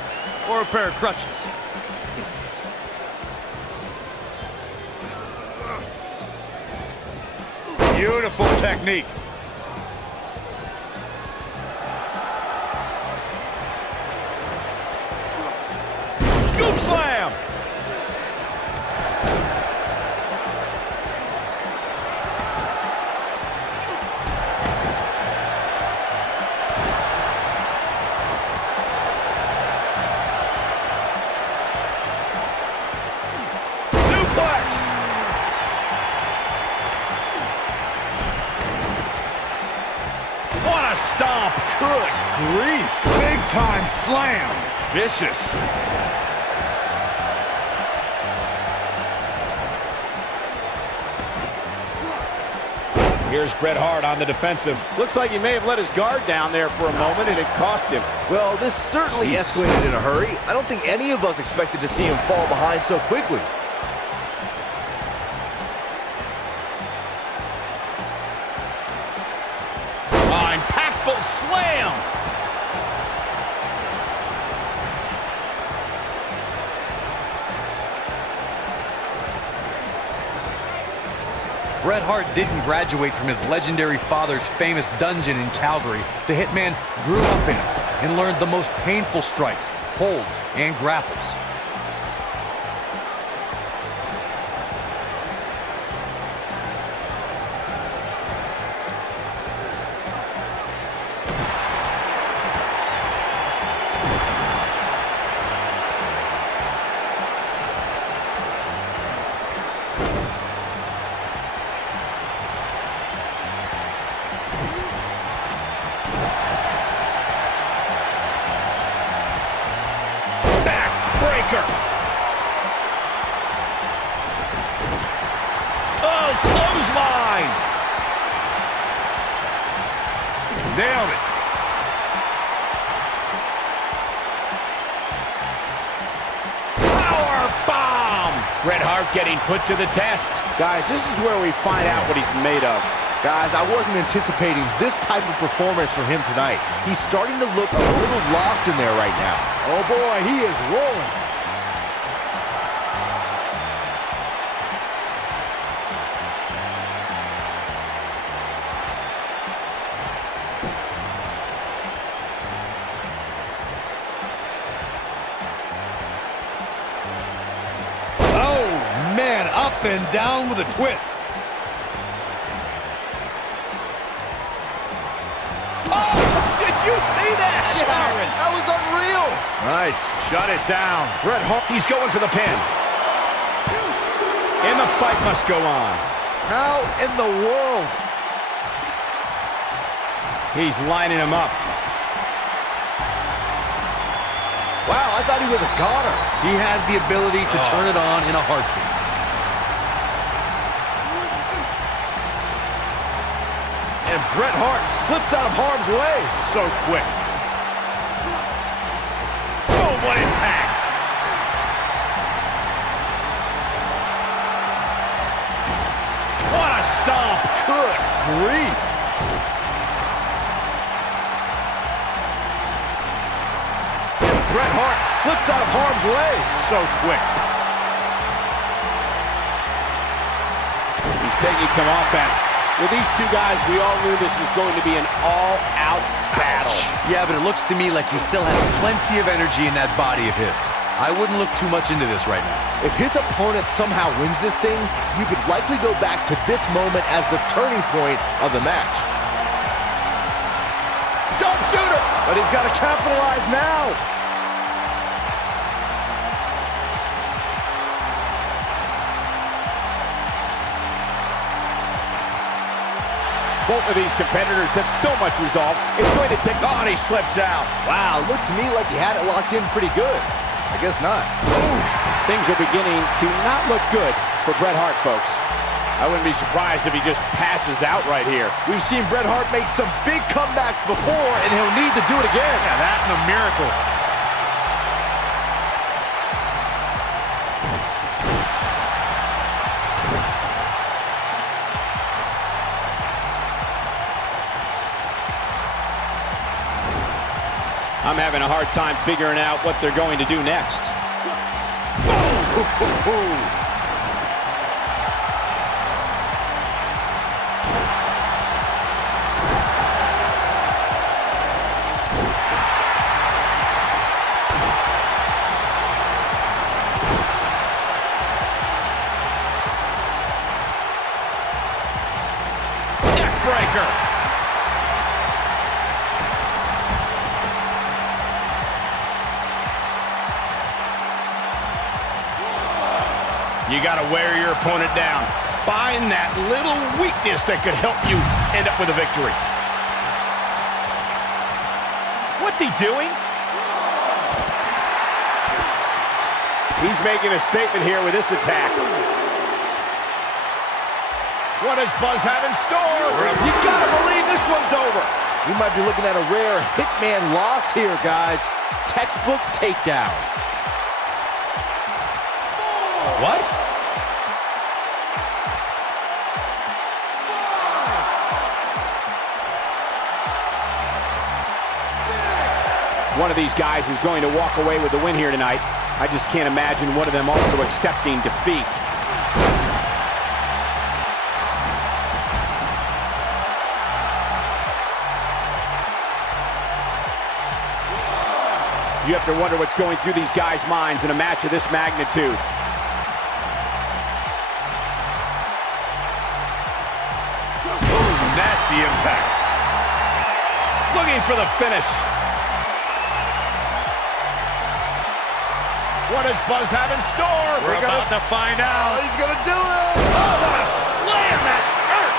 or a pair of crutches. Beautiful technique. Scoop slam. Suplex. What a stomp. Good grief. Big time slam. Vicious. Here's Bret Hart on the defensive. Looks like he may have let his guard down there for a moment, and it cost him. Well, this certainly escalated in a hurry. I don't think any of us expected to see him fall behind so quickly. Impactful slam. Bret Hart didn't graduate from his legendary father's famous dungeon in Calgary. The Hitman grew up in it and learned the most painful strikes, holds, and grapples. Backbreaker. Oh, clothesline. Nailed it. Power bomb. Bret Hart getting put to the test. Guys, this is where we find out what he's made of. Guys, I wasn't anticipating this type of performance from him tonight. He's starting to look a little lost in there right now. Oh boy, he is rolling. Oh, man, up and down with a twist. Oh, did you see that? Yeah, that was unreal. Nice. Shut it down. Bret Hart, he's going for the pin. And the fight must go on. How in the world? He's lining him up. Wow, I thought he was a goner. He has the ability to turn it on in a heartbeat. And Bret Hart slips out of harm's way. So quick. Oh, what impact. What a stomp. Good grief. And Bret Hart slips out of harm's way. So quick. He's taking some offense. With these two guys, we all knew this was going to be an all-out battle. Yeah, but it looks to me like he still has plenty of energy in that body of his. I wouldn't look too much into this right now. If his opponent somehow wins this thing, you could likely go back to this moment as the turning point of the match. Sharpshooter! But he's got to capitalize now. Both of these competitors have so much resolve, it's going to take... Oh, and he slips out. Wow, looked to me like he had it locked in pretty good. I guess not. Things are beginning to not look good for Bret Hart, folks. I wouldn't be surprised if he just passes out right here. We've seen Bret Hart make some big comebacks before, and he'll need to do it again. Yeah, that and a miracle. I'm having a hard time figuring out what they're going to do next. Neckbreaker. You got to wear your opponent down. Find that little weakness that could help you end up with a victory. What's he doing? He's making a statement here with this attack. What does Buzz have in store? You gotta believe this one's over. We might be looking at a rare hitman loss here, guys. Textbook takedown. What? One of these guys is going to walk away with the win here tonight. I just can't imagine one of them also accepting defeat. You have to wonder what's going through these guys' minds in a match of this magnitude. Ooh, nasty impact. Looking for the finish. What does Buzz have in store? We're about to find out. Oh, he's gonna do it! Oh, what a slam! That hurt!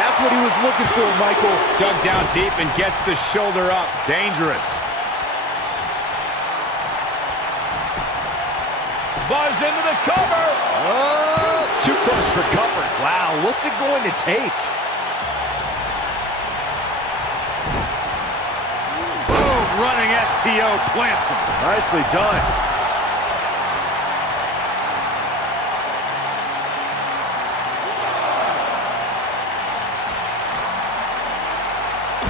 That's what he was looking for, Michael. Dug down deep and gets the shoulder up. Dangerous. Buzz into the cover. Oh, too close for comfort. Wow, what's it going to take? Boom, running STO plants him. Nicely done.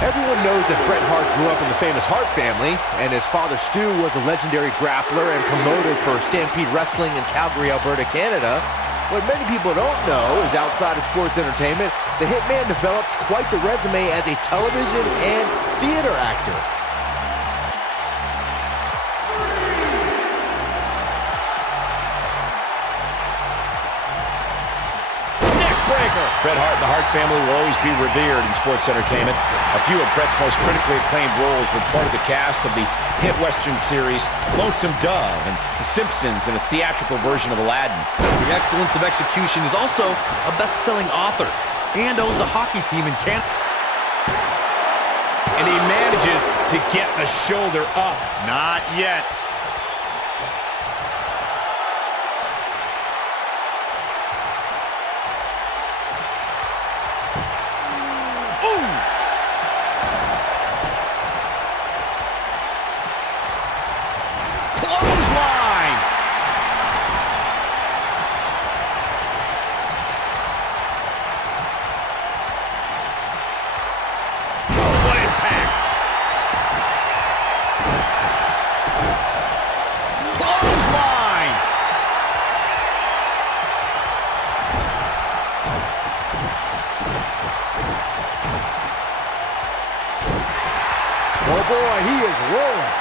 Everyone knows that Bret Hart grew up in the famous Hart family, and his father Stu was a legendary grappler and promoter for Stampede Wrestling in Calgary, Alberta, Canada. What many people don't know is outside of sports entertainment, the Hitman developed quite the resume as a television and theater actor. Neckbreaker. Bret Hart and the Hart family will always be revered in sports entertainment. A few of Bret's most critically acclaimed roles were part of the cast of the hit Western series Lonesome Dove and The Simpsons and a theatrical version of Aladdin. The excellence of execution is also a best-selling author and owns a hockey team in Canada. And he manages to get the shoulder up. Not yet. Clothesline. Oh, what impact. Clothesline. Oh boy, he is rolling.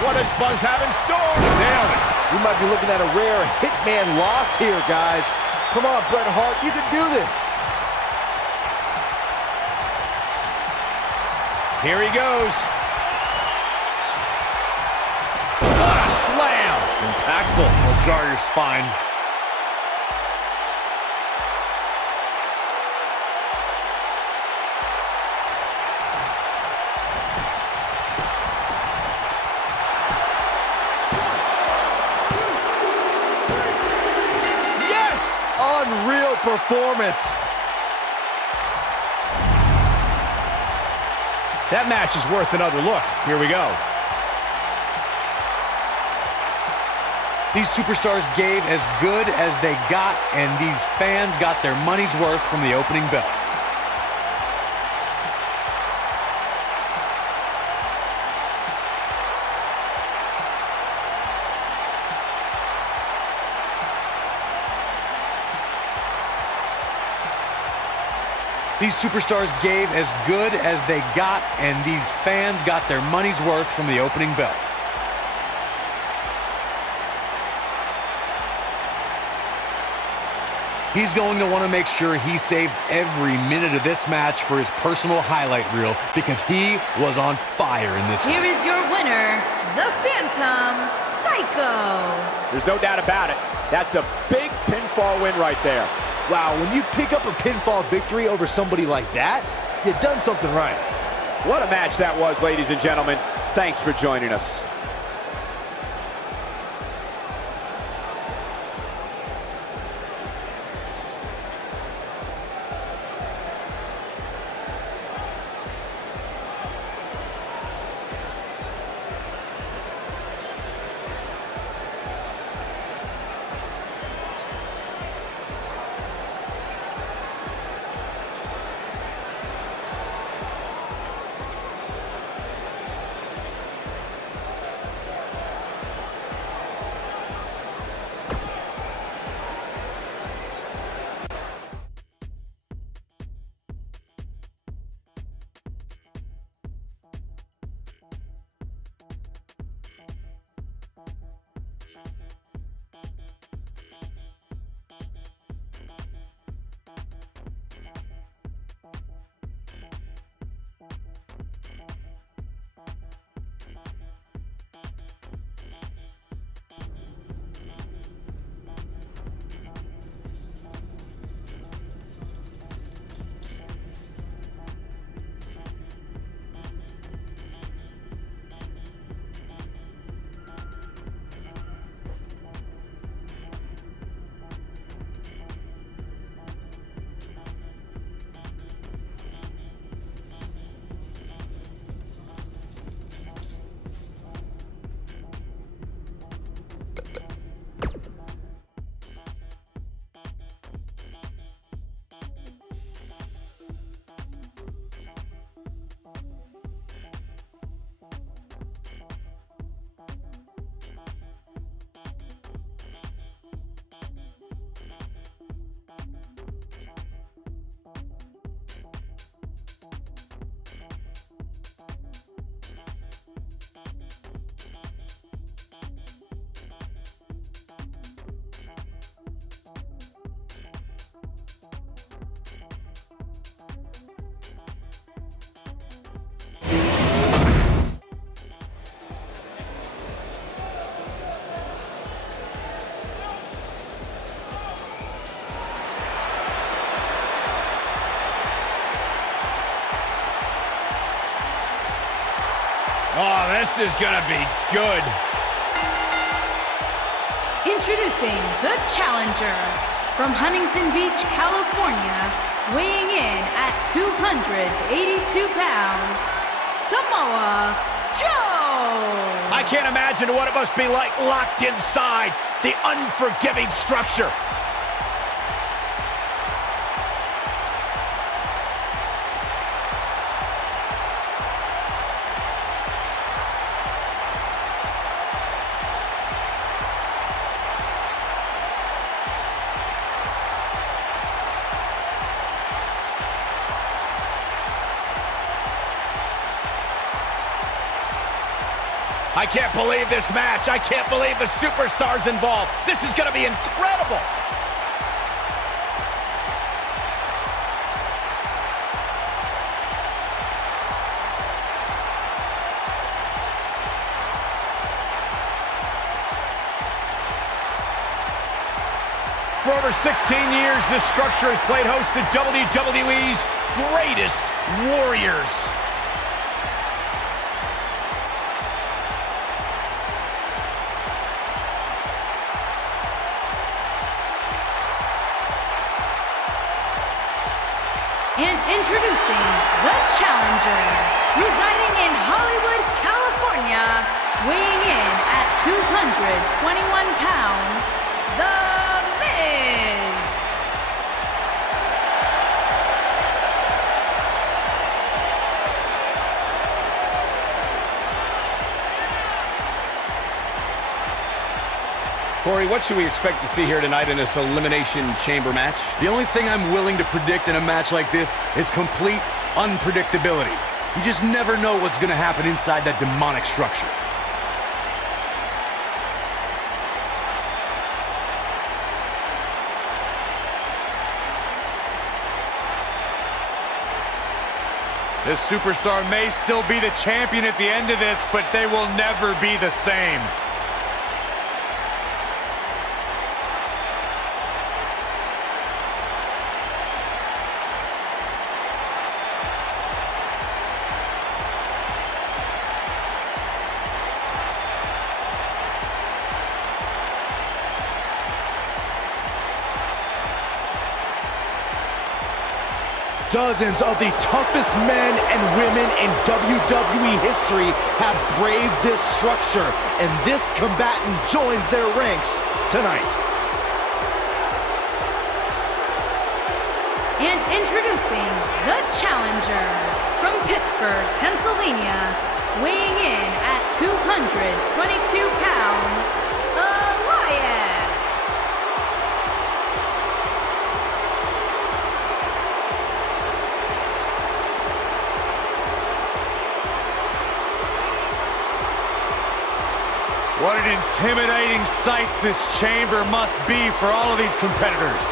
What does Buzz have in store? Nailed it. We might be looking at a rare hitman loss here, guys. Come on, Bret Hart, you can do this. Here he goes. What a slam. Impactful. Will jar your spine. Unreal performance. That match is worth another look. Here we go. These superstars gave as good as they got, and these fans got their money's worth from the opening bell. These superstars gave as good as they got, and these fans got their money's worth from the opening bell. He's going to want to make sure he saves every minute of this match for his personal highlight reel, because he was on fire in this one. Here is your winner, the Phantom Psycho. There's no doubt about it. That's a big pinfall win right there. Wow, when you pick up a pinfall victory over somebody like that, you've done something right. What a match that was, ladies and gentlemen. Thanks for joining us. Oh, this is gonna be good. Introducing the challenger from Huntington Beach, California, weighing in at 282 pounds, Samoa Joe! I can't imagine what it must be like locked inside the unforgiving structure. I can't believe this match. I can't believe the superstars involved. This is going to be incredible. For over 16 years, this structure has played host to WWE's greatest warriors. And introducing the challenger, residing in Hollywood, California, weighing in at 221 pounds, The Miz. Corey, what should we expect to see here tonight in this Elimination Chamber match? The only thing I'm willing to predict in a match like this is complete unpredictability. You just never know what's going to happen inside that demonic structure. This superstar may still be the champion at the end of this, but they will never be the same. Dozens of the toughest men and women in WWE history have braved this structure, and this combatant joins their ranks tonight. And introducing the challenger from Pittsburgh, Pennsylvania, weighing in at 222 pounds, Elias. What an intimidating sight this chamber must be for all of these competitors.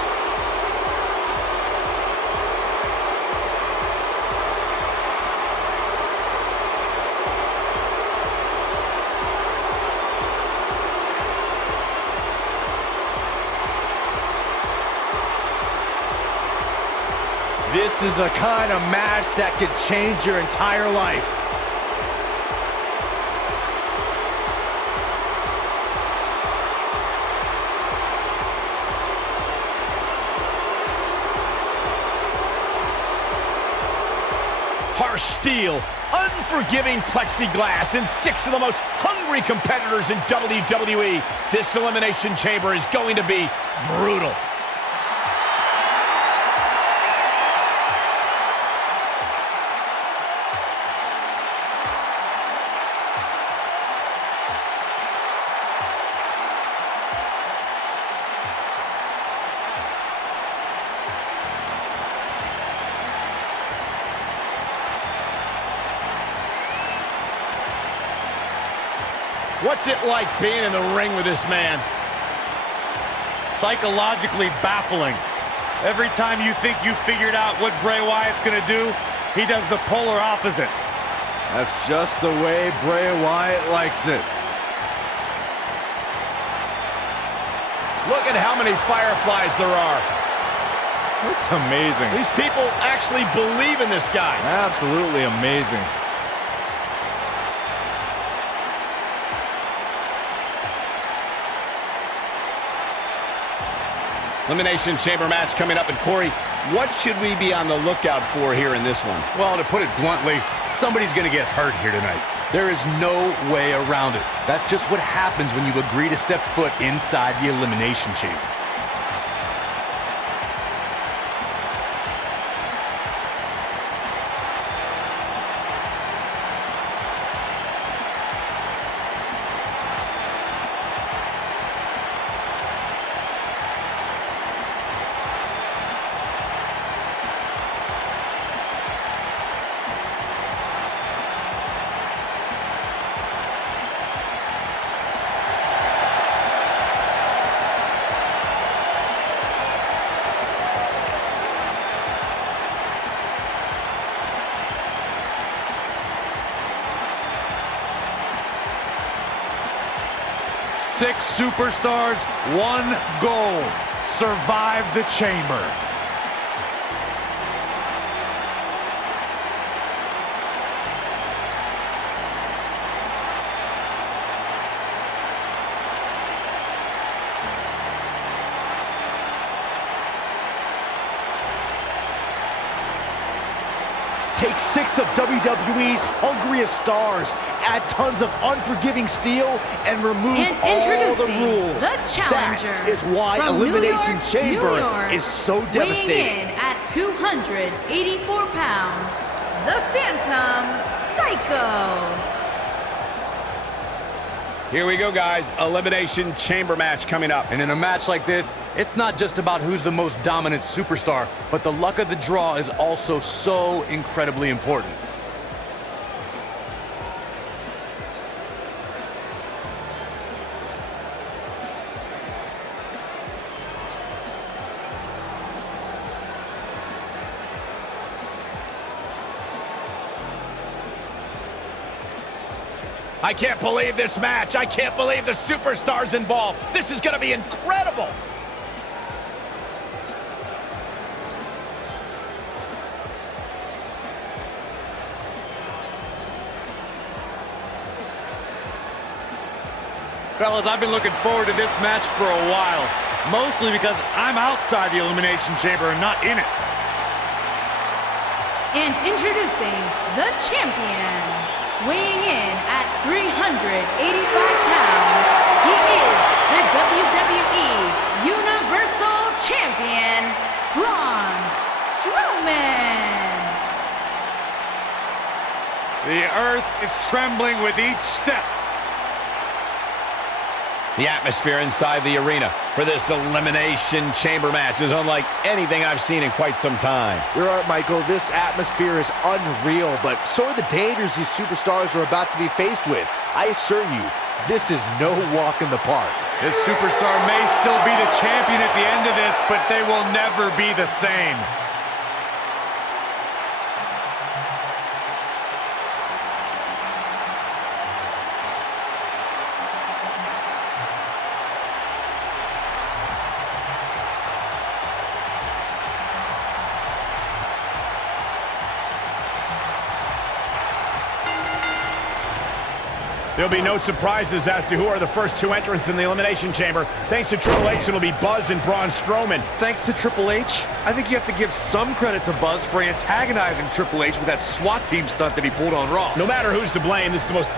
This is the kind of match that could change your entire life. Harsh steel, unforgiving plexiglass, and 6 of the most hungry competitors in WWE. This Elimination Chamber is going to be brutal. What's it like being in the ring with this man? Psychologically baffling. Every time you think you figured out what Bray Wyatt's gonna do, he does the polar opposite. That's just the way Bray Wyatt likes it. Look at how many fireflies there are. That's amazing. These people actually believe in this guy. Absolutely amazing. Elimination Chamber match coming up. And Corey, what should we be on the lookout for here in this one? Well, to put it bluntly, somebody's going to get hurt here tonight. There is no way around it. That's just what happens when you agree to step foot inside the Elimination Chamber. Six superstars, one goal: survive the chamber. Take 6 of WWE's hungriest stars, add tons of unforgiving steel, and remove all the rules. The challenger, that is why from Elimination New York, Chamber is so devastating. Weighing in at 284 pounds, the Phantom Psycho. Here we go, guys. Elimination Chamber match coming up. And in a match like this, it's not just about who's the most dominant superstar, but the luck of the draw is also so incredibly important. I can't believe this match. I can't believe the superstars involved. This is going to be incredible. Fellas, I've been looking forward to this match for a while, mostly because I'm outside the Elimination Chamber and not in it. And introducing the champion, weighing in at 385 pounds, he is the WWE Universal Champion, Braun Strowman. The earth is trembling with each step. The atmosphere inside the arena for this Elimination Chamber match is unlike anything I've seen in quite some time. You're right, Michael. This atmosphere is unreal, but so are the dangers these superstars are about to be faced with. I assure you, this is no walk in the park. This superstar may still be the champion at the end of this, but they will never be the same. There'll be no surprises as to who are the first two entrants in the Elimination Chamber. Thanks to Triple H, it'll be Buzz and Braun Strowman. Thanks to Triple H, I think you have to give some credit to Buzz for antagonizing Triple H with that SWAT team stunt that he pulled on Raw. No matter who's to blame, this is the most...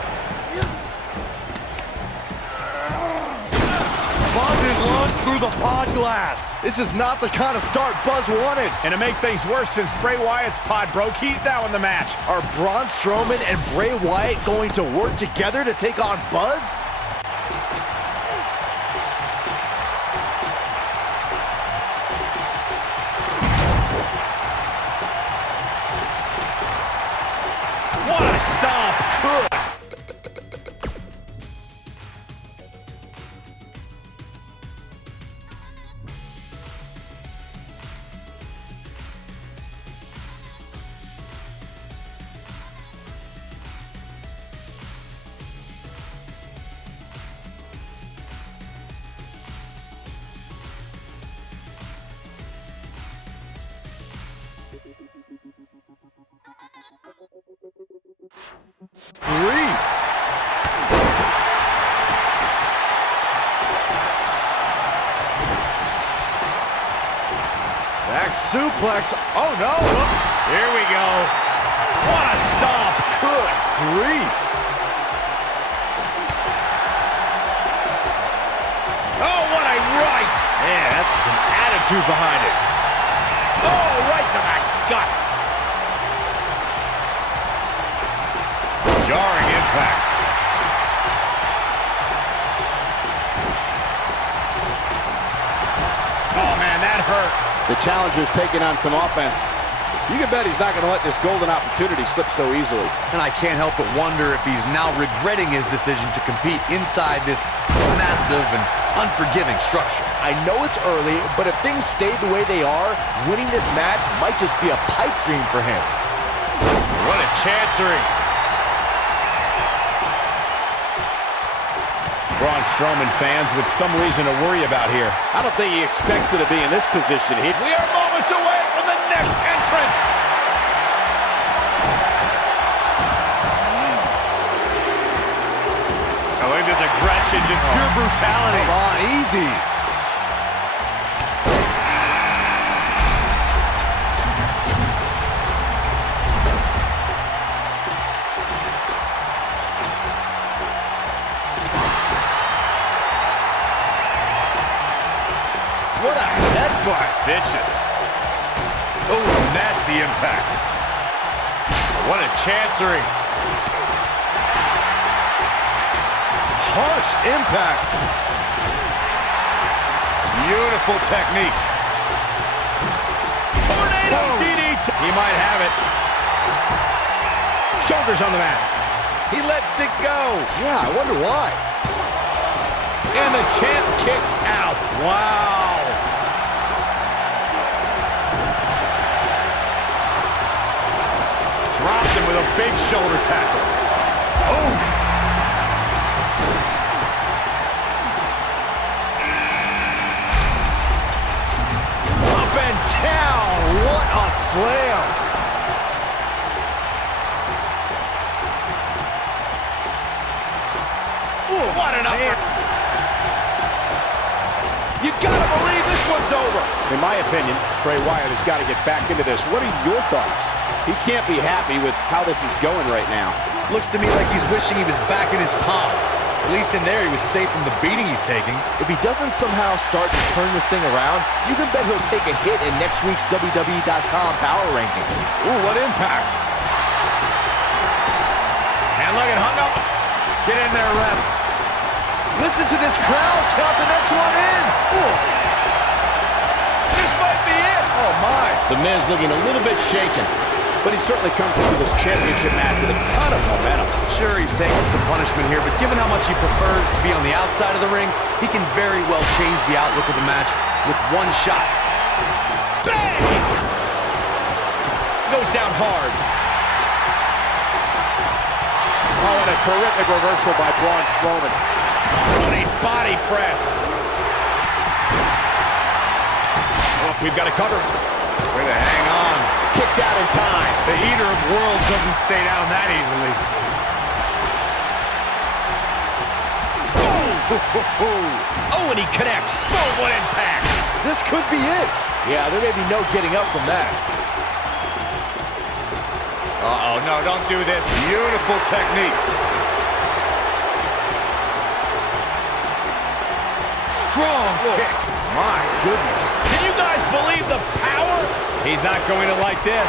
Buzz is launched through the pod glass. This is not the kind of start Buzz wanted. And to make things worse, since Bray Wyatt's pod broke, he's now in the match. Are Braun Strowman and Bray Wyatt going to work together to take on Buzz? What a stomp! Good. Grief. Back suplex. Oh, no. Here we go. What a stomp. Good grief. Oh, what a right. Man, that's some attitude behind it. Oh, right to the gut. Jarring impact. Oh, man, that hurt. The challenger's taking on some offense. You can bet he's not going to let this golden opportunity slip so easily. And I can't help but wonder if he's now regretting his decision to compete inside this massive and unforgiving structure. I know it's early, but if things stay the way they are, winning this match might just be a pipe dream for him. What a chancery. Braun Strowman fans with some reason to worry about here. I don't think he expected to be in this position. We are moments away from the next entrant. Oh, look at this aggression, just pure brutality. Come on, easy. What a headbutt. Vicious. Oh, nasty impact. What a chancery. Harsh impact. Beautiful technique. Tornado DDT. He might have it. Shoulders on the mat. He lets it go. Yeah, I wonder why. And the champ kicks out. Wow. Dropped him with a big shoulder tackle. Oof. Up and down. What a slam. Ooh, what an upper. You gotta believe this one's over. In my opinion, Bray Wyatt has got to get back into this. What are your thoughts? He can't be happy with how this is going right now. Looks to me like he's wishing he was back in his palm. At least in there, he was safe from the beating he's taking. If he doesn't somehow start to turn this thing around, you can bet he'll take a hit in next week's WWE.com power rankings. Ooh, what impact. And look, it hung up. Get in there, ref. Listen to this crowd count the next one in. Ooh. This might be it. Oh, my. The Miz looking a little bit shaken, but he certainly comes into this championship match with a ton of momentum. Sure, he's taking some punishment here, but given how much he prefers to be on the outside of the ring, he can very well change the outlook of the match with one shot. Bang! Goes down hard. Oh, and a terrific reversal by Braun Strowman. Running body press. Oh, we've got to cover. Way to hang on. Kicks out in time. The eater of worlds doesn't stay down that easily. Oh, and he connects. Oh, what impact. This could be it. Yeah, there may be no getting up from that. Uh-oh, no, don't do this. Beautiful technique. Strong kick. My goodness. Can you guys believe the power? He's not going to like this.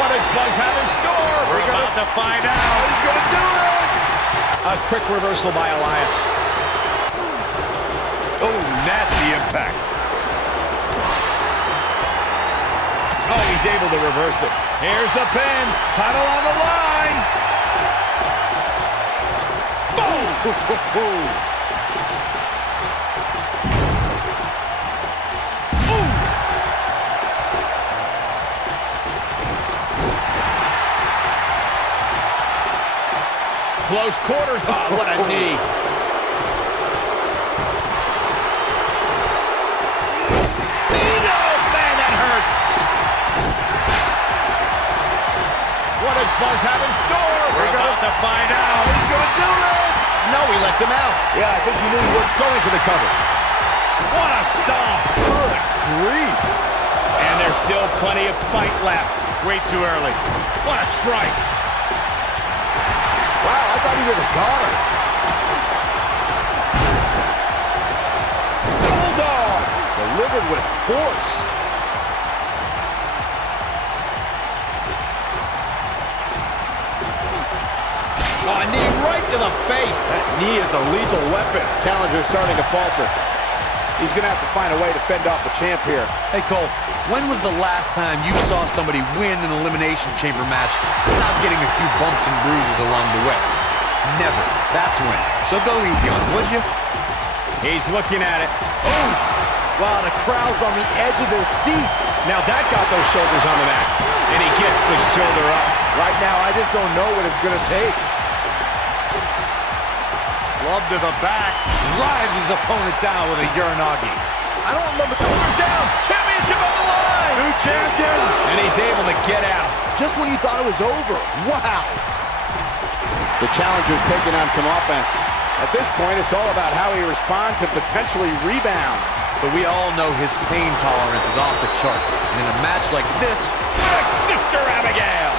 What does Buzz have in store? We're about to find out. He's going to do it. A quick reversal by Elias. Oh, nasty impact. Oh, he's able to reverse it. Here's the pin. Title on the line. Boom! Close quarters. Oh, what a knee. Man, that hurts. What does Buzz have in store? We're about to find out. He's going to do it. No, he lets him out. Yeah, I think he knew he was Going for the cover. What a stomp. grief. And there's still plenty of fight left. Way too early. What a strike. Wow, I thought he was a goner. Bulldog! Delivered with force. Oh, a knee right to the face. That knee is a lethal weapon. Challenger's starting to falter. He's going to have to find a way to fend off the champ here. Hey, Cole, when was the last time you saw somebody win an Elimination Chamber match without getting a few bumps and bruises along the way? Never. That's when. So go easy on him, would you? He's looking at it. Oh! Wow, the crowd's on the edge of their seats. Now that got those shoulders on the mat. And he gets the shoulder up. Right now, I just don't know what it's going to take. Glove to the back. Drives his opponent down with a Uranagi. I don't remember. Shoulders down. Championship on the line. New champion. And he's able to get out. Just when you thought it was over. Wow. The challenger's taking on some offense. At this point, it's all about how he responds and potentially rebounds. But we all know his pain tolerance is off the charts. And in a match like this, What a Sister Abigail!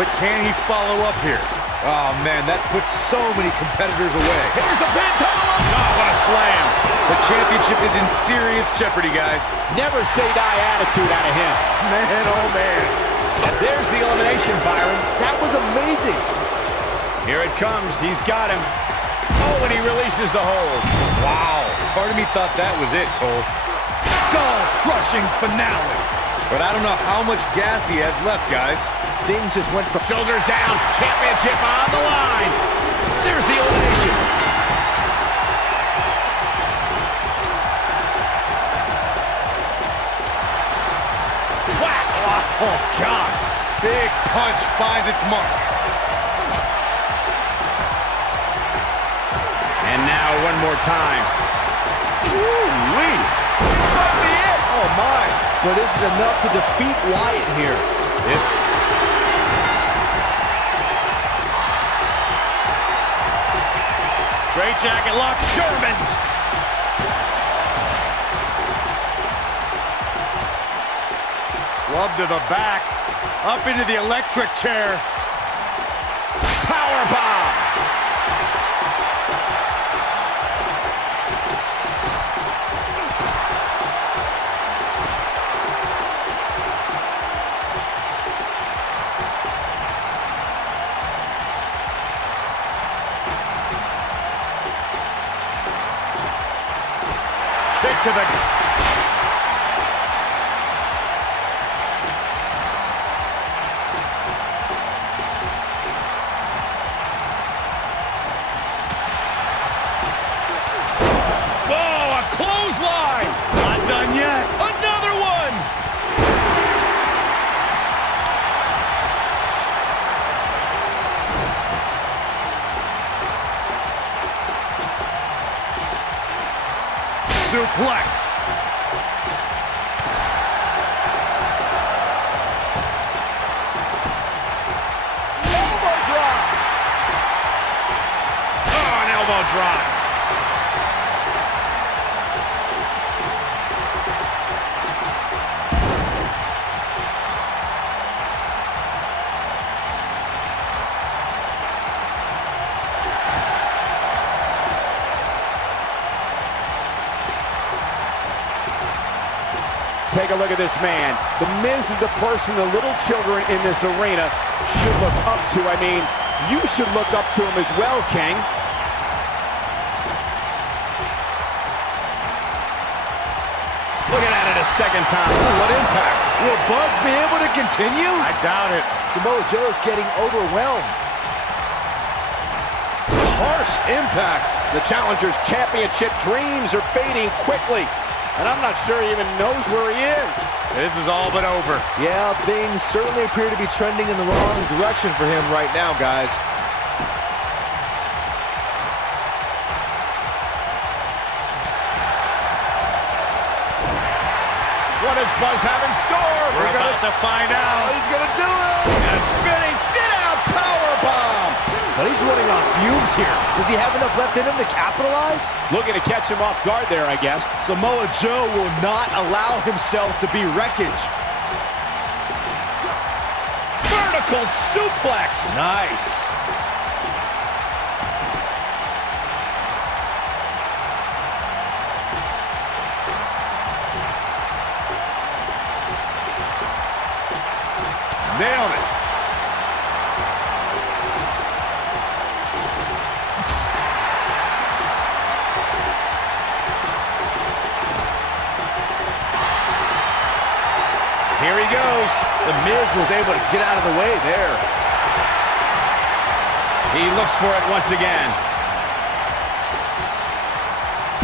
But can he follow up here? Oh, man, that's put so many competitors away. Here's the pin, tunnel up! Oh, what a slam! The championship is in serious jeopardy, guys. Never say die attitude out of him. Man, oh man. There's the elimination, Byron. That was amazing. Here it comes. He's got him. Oh, and he releases the hold. Wow. Part of me thought that was it, Cole. Skull-crushing finale. But I don't know how much gas he has left, guys. Things just went from Shoulders down. Championship on the line. There's the elimination. Whack! Oh, God. Big punch finds its mark. And now one more time. Ooh-wee. This might be it. Oh, my. But is it enough to defeat Wyatt here? Straight jacket lock. Germans. Club to the back. Up into the electric chair. Power bomb. Kick to the... Whoa, a clothesline. Not done yet. Another one. Suplex. Elbow drop. Oh, an elbow drop. Take a look at this man. The Miz is a person the little children in this arena should look up to. I mean, you should look up to him as well, King. Looking at it a second time. Ooh, what impact. Will Buzz be able to continue? I doubt it. Samoa Joe's getting overwhelmed. Harsh impact. The Challenger's championship dreams are fading quickly. And I'm not sure he even knows where he is. This is all but over. Yeah, things certainly appear to be trending in the wrong direction for him right now, guys. What does Buzz have in store? We're about to find out. Oh, he's gonna do it! And a spinning sit-out powerbomb. but he's running on fumes here. Does he have enough left in him to capitalize? Looking to catch him off guard there, I guess. Samoa Joe will not allow himself to be wreckage. Vertical suplex. Nice. Nailed it. Here he goes. The Miz was able to get out of the way there. He looks for it once again.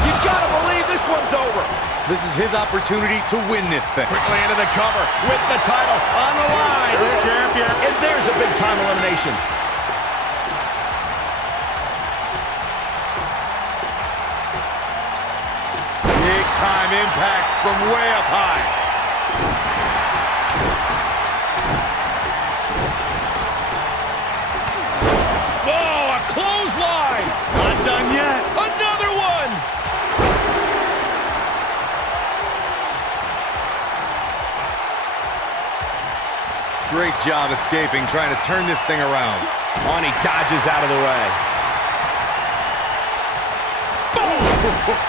You gotta believe this one's over. This is his opportunity to win this thing. Quickly into the cover with the title on the line. Champion. And there's a big time elimination. Big time impact from way up high. Whoa, a clothesline. Not done yet. Another one. Great job escaping, trying to turn this thing around. Oh, and he dodges out of the way.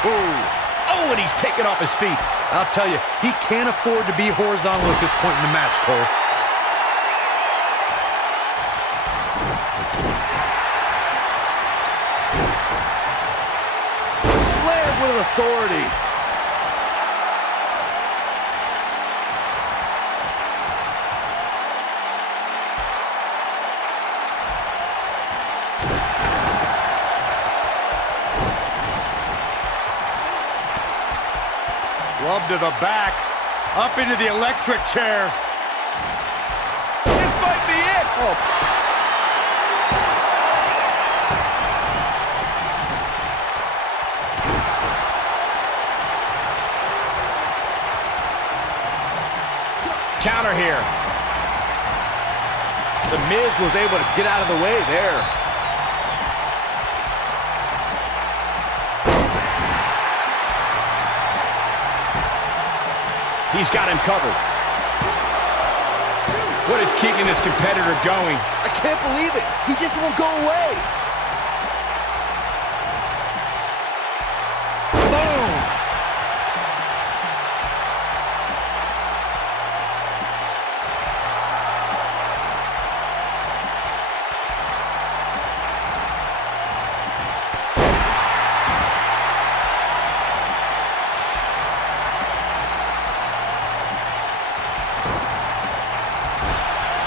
Boom! Oh, and he's taken off his feet. I'll tell you, he can't afford to be horizontal at this point in the match, Cole. Slammed with authority. Club to the back, up into the electric chair. This might be it. Oh. Counter here. The Miz was able to get out of the way there. He's got him covered. What is keeping this competitor going? I can't believe it. He just won't go away. Boom.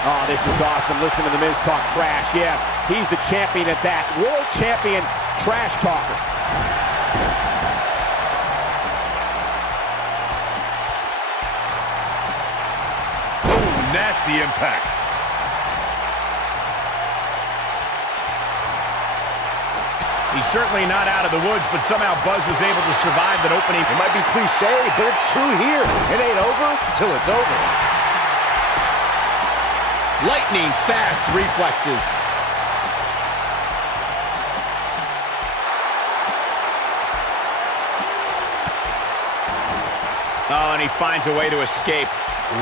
Oh, this is awesome. Listen to The Miz talk trash. Yeah, he's a champion at that. World champion trash talker. Oh, nasty impact. He's certainly not out of the woods, but somehow Buzz was able to survive that opening. It might be cliche, but it's true here. It ain't over till it's over. Lightning fast reflexes. Oh, and he finds a way to escape.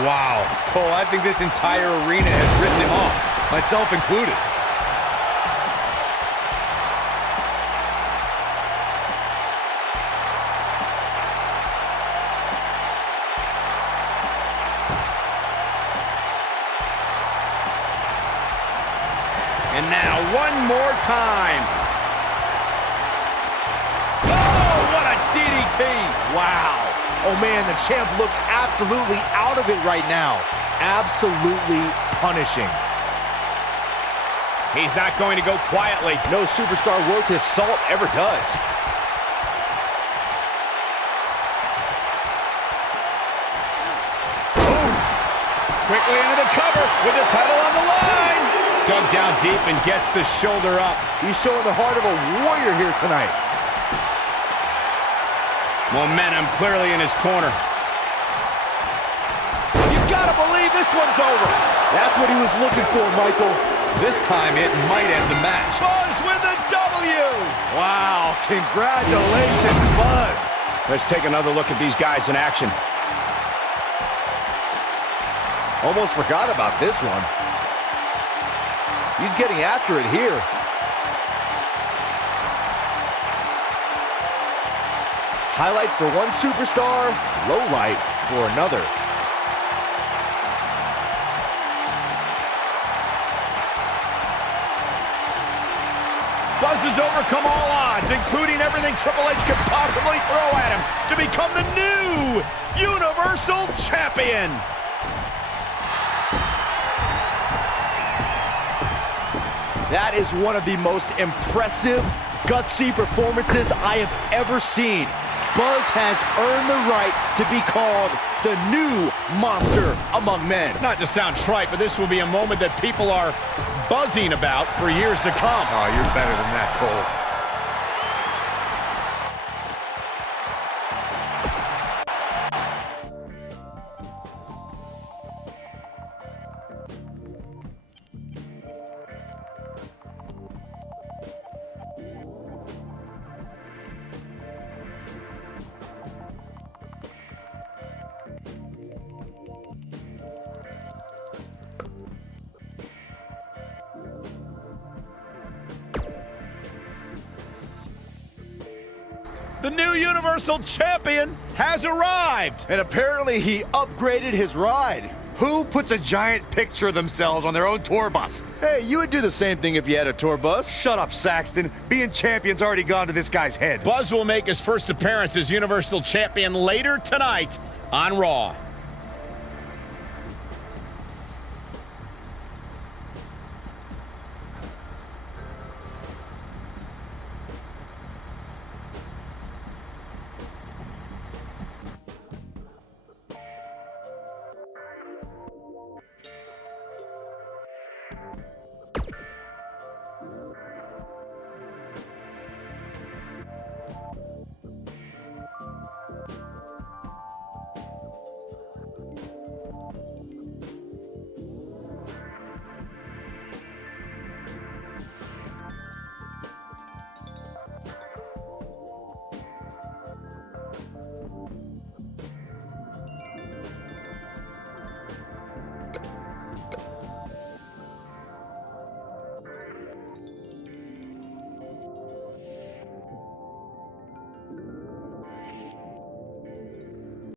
Wow. Cole, I think this entire arena has written him off, myself included. And now, one more time. Oh, what a DDT. Wow. Oh, man, the champ looks absolutely out of it right now. Absolutely punishing. He's not going to go quietly. No superstar worth his salt ever does. Quickly into the cover with the title on the line. Dug down deep and gets the shoulder up. He's showing the heart of a warrior here tonight. Momentum clearly in his corner. You gotta believe this one's over. That's what he was looking for, Michael. This time it might end the match. Buzz with the W! Wow, congratulations, Buzz. Let's take another look at these guys in action. Almost forgot about this one. He's getting after it here. Highlight for one superstar, low light for another. Buzz has overcome all odds, including everything Triple H could possibly throw at him, to become the new Universal Champion. That is one of the most impressive, gutsy performances I have ever seen. Buzz has earned the right to be called the new monster among men. Not to sound trite, but this will be a moment that people are buzzing about for years to come. Oh, you're better than that, Cole. The new Universal Champion has arrived. And apparently he upgraded his ride. Who puts a giant picture of themselves on their own tour bus? Hey, you would do the same thing if you had a tour bus. Shut up, Saxton. Being champion's already gone to this guy's head. Buzz will make his first appearance as Universal Champion later tonight on Raw.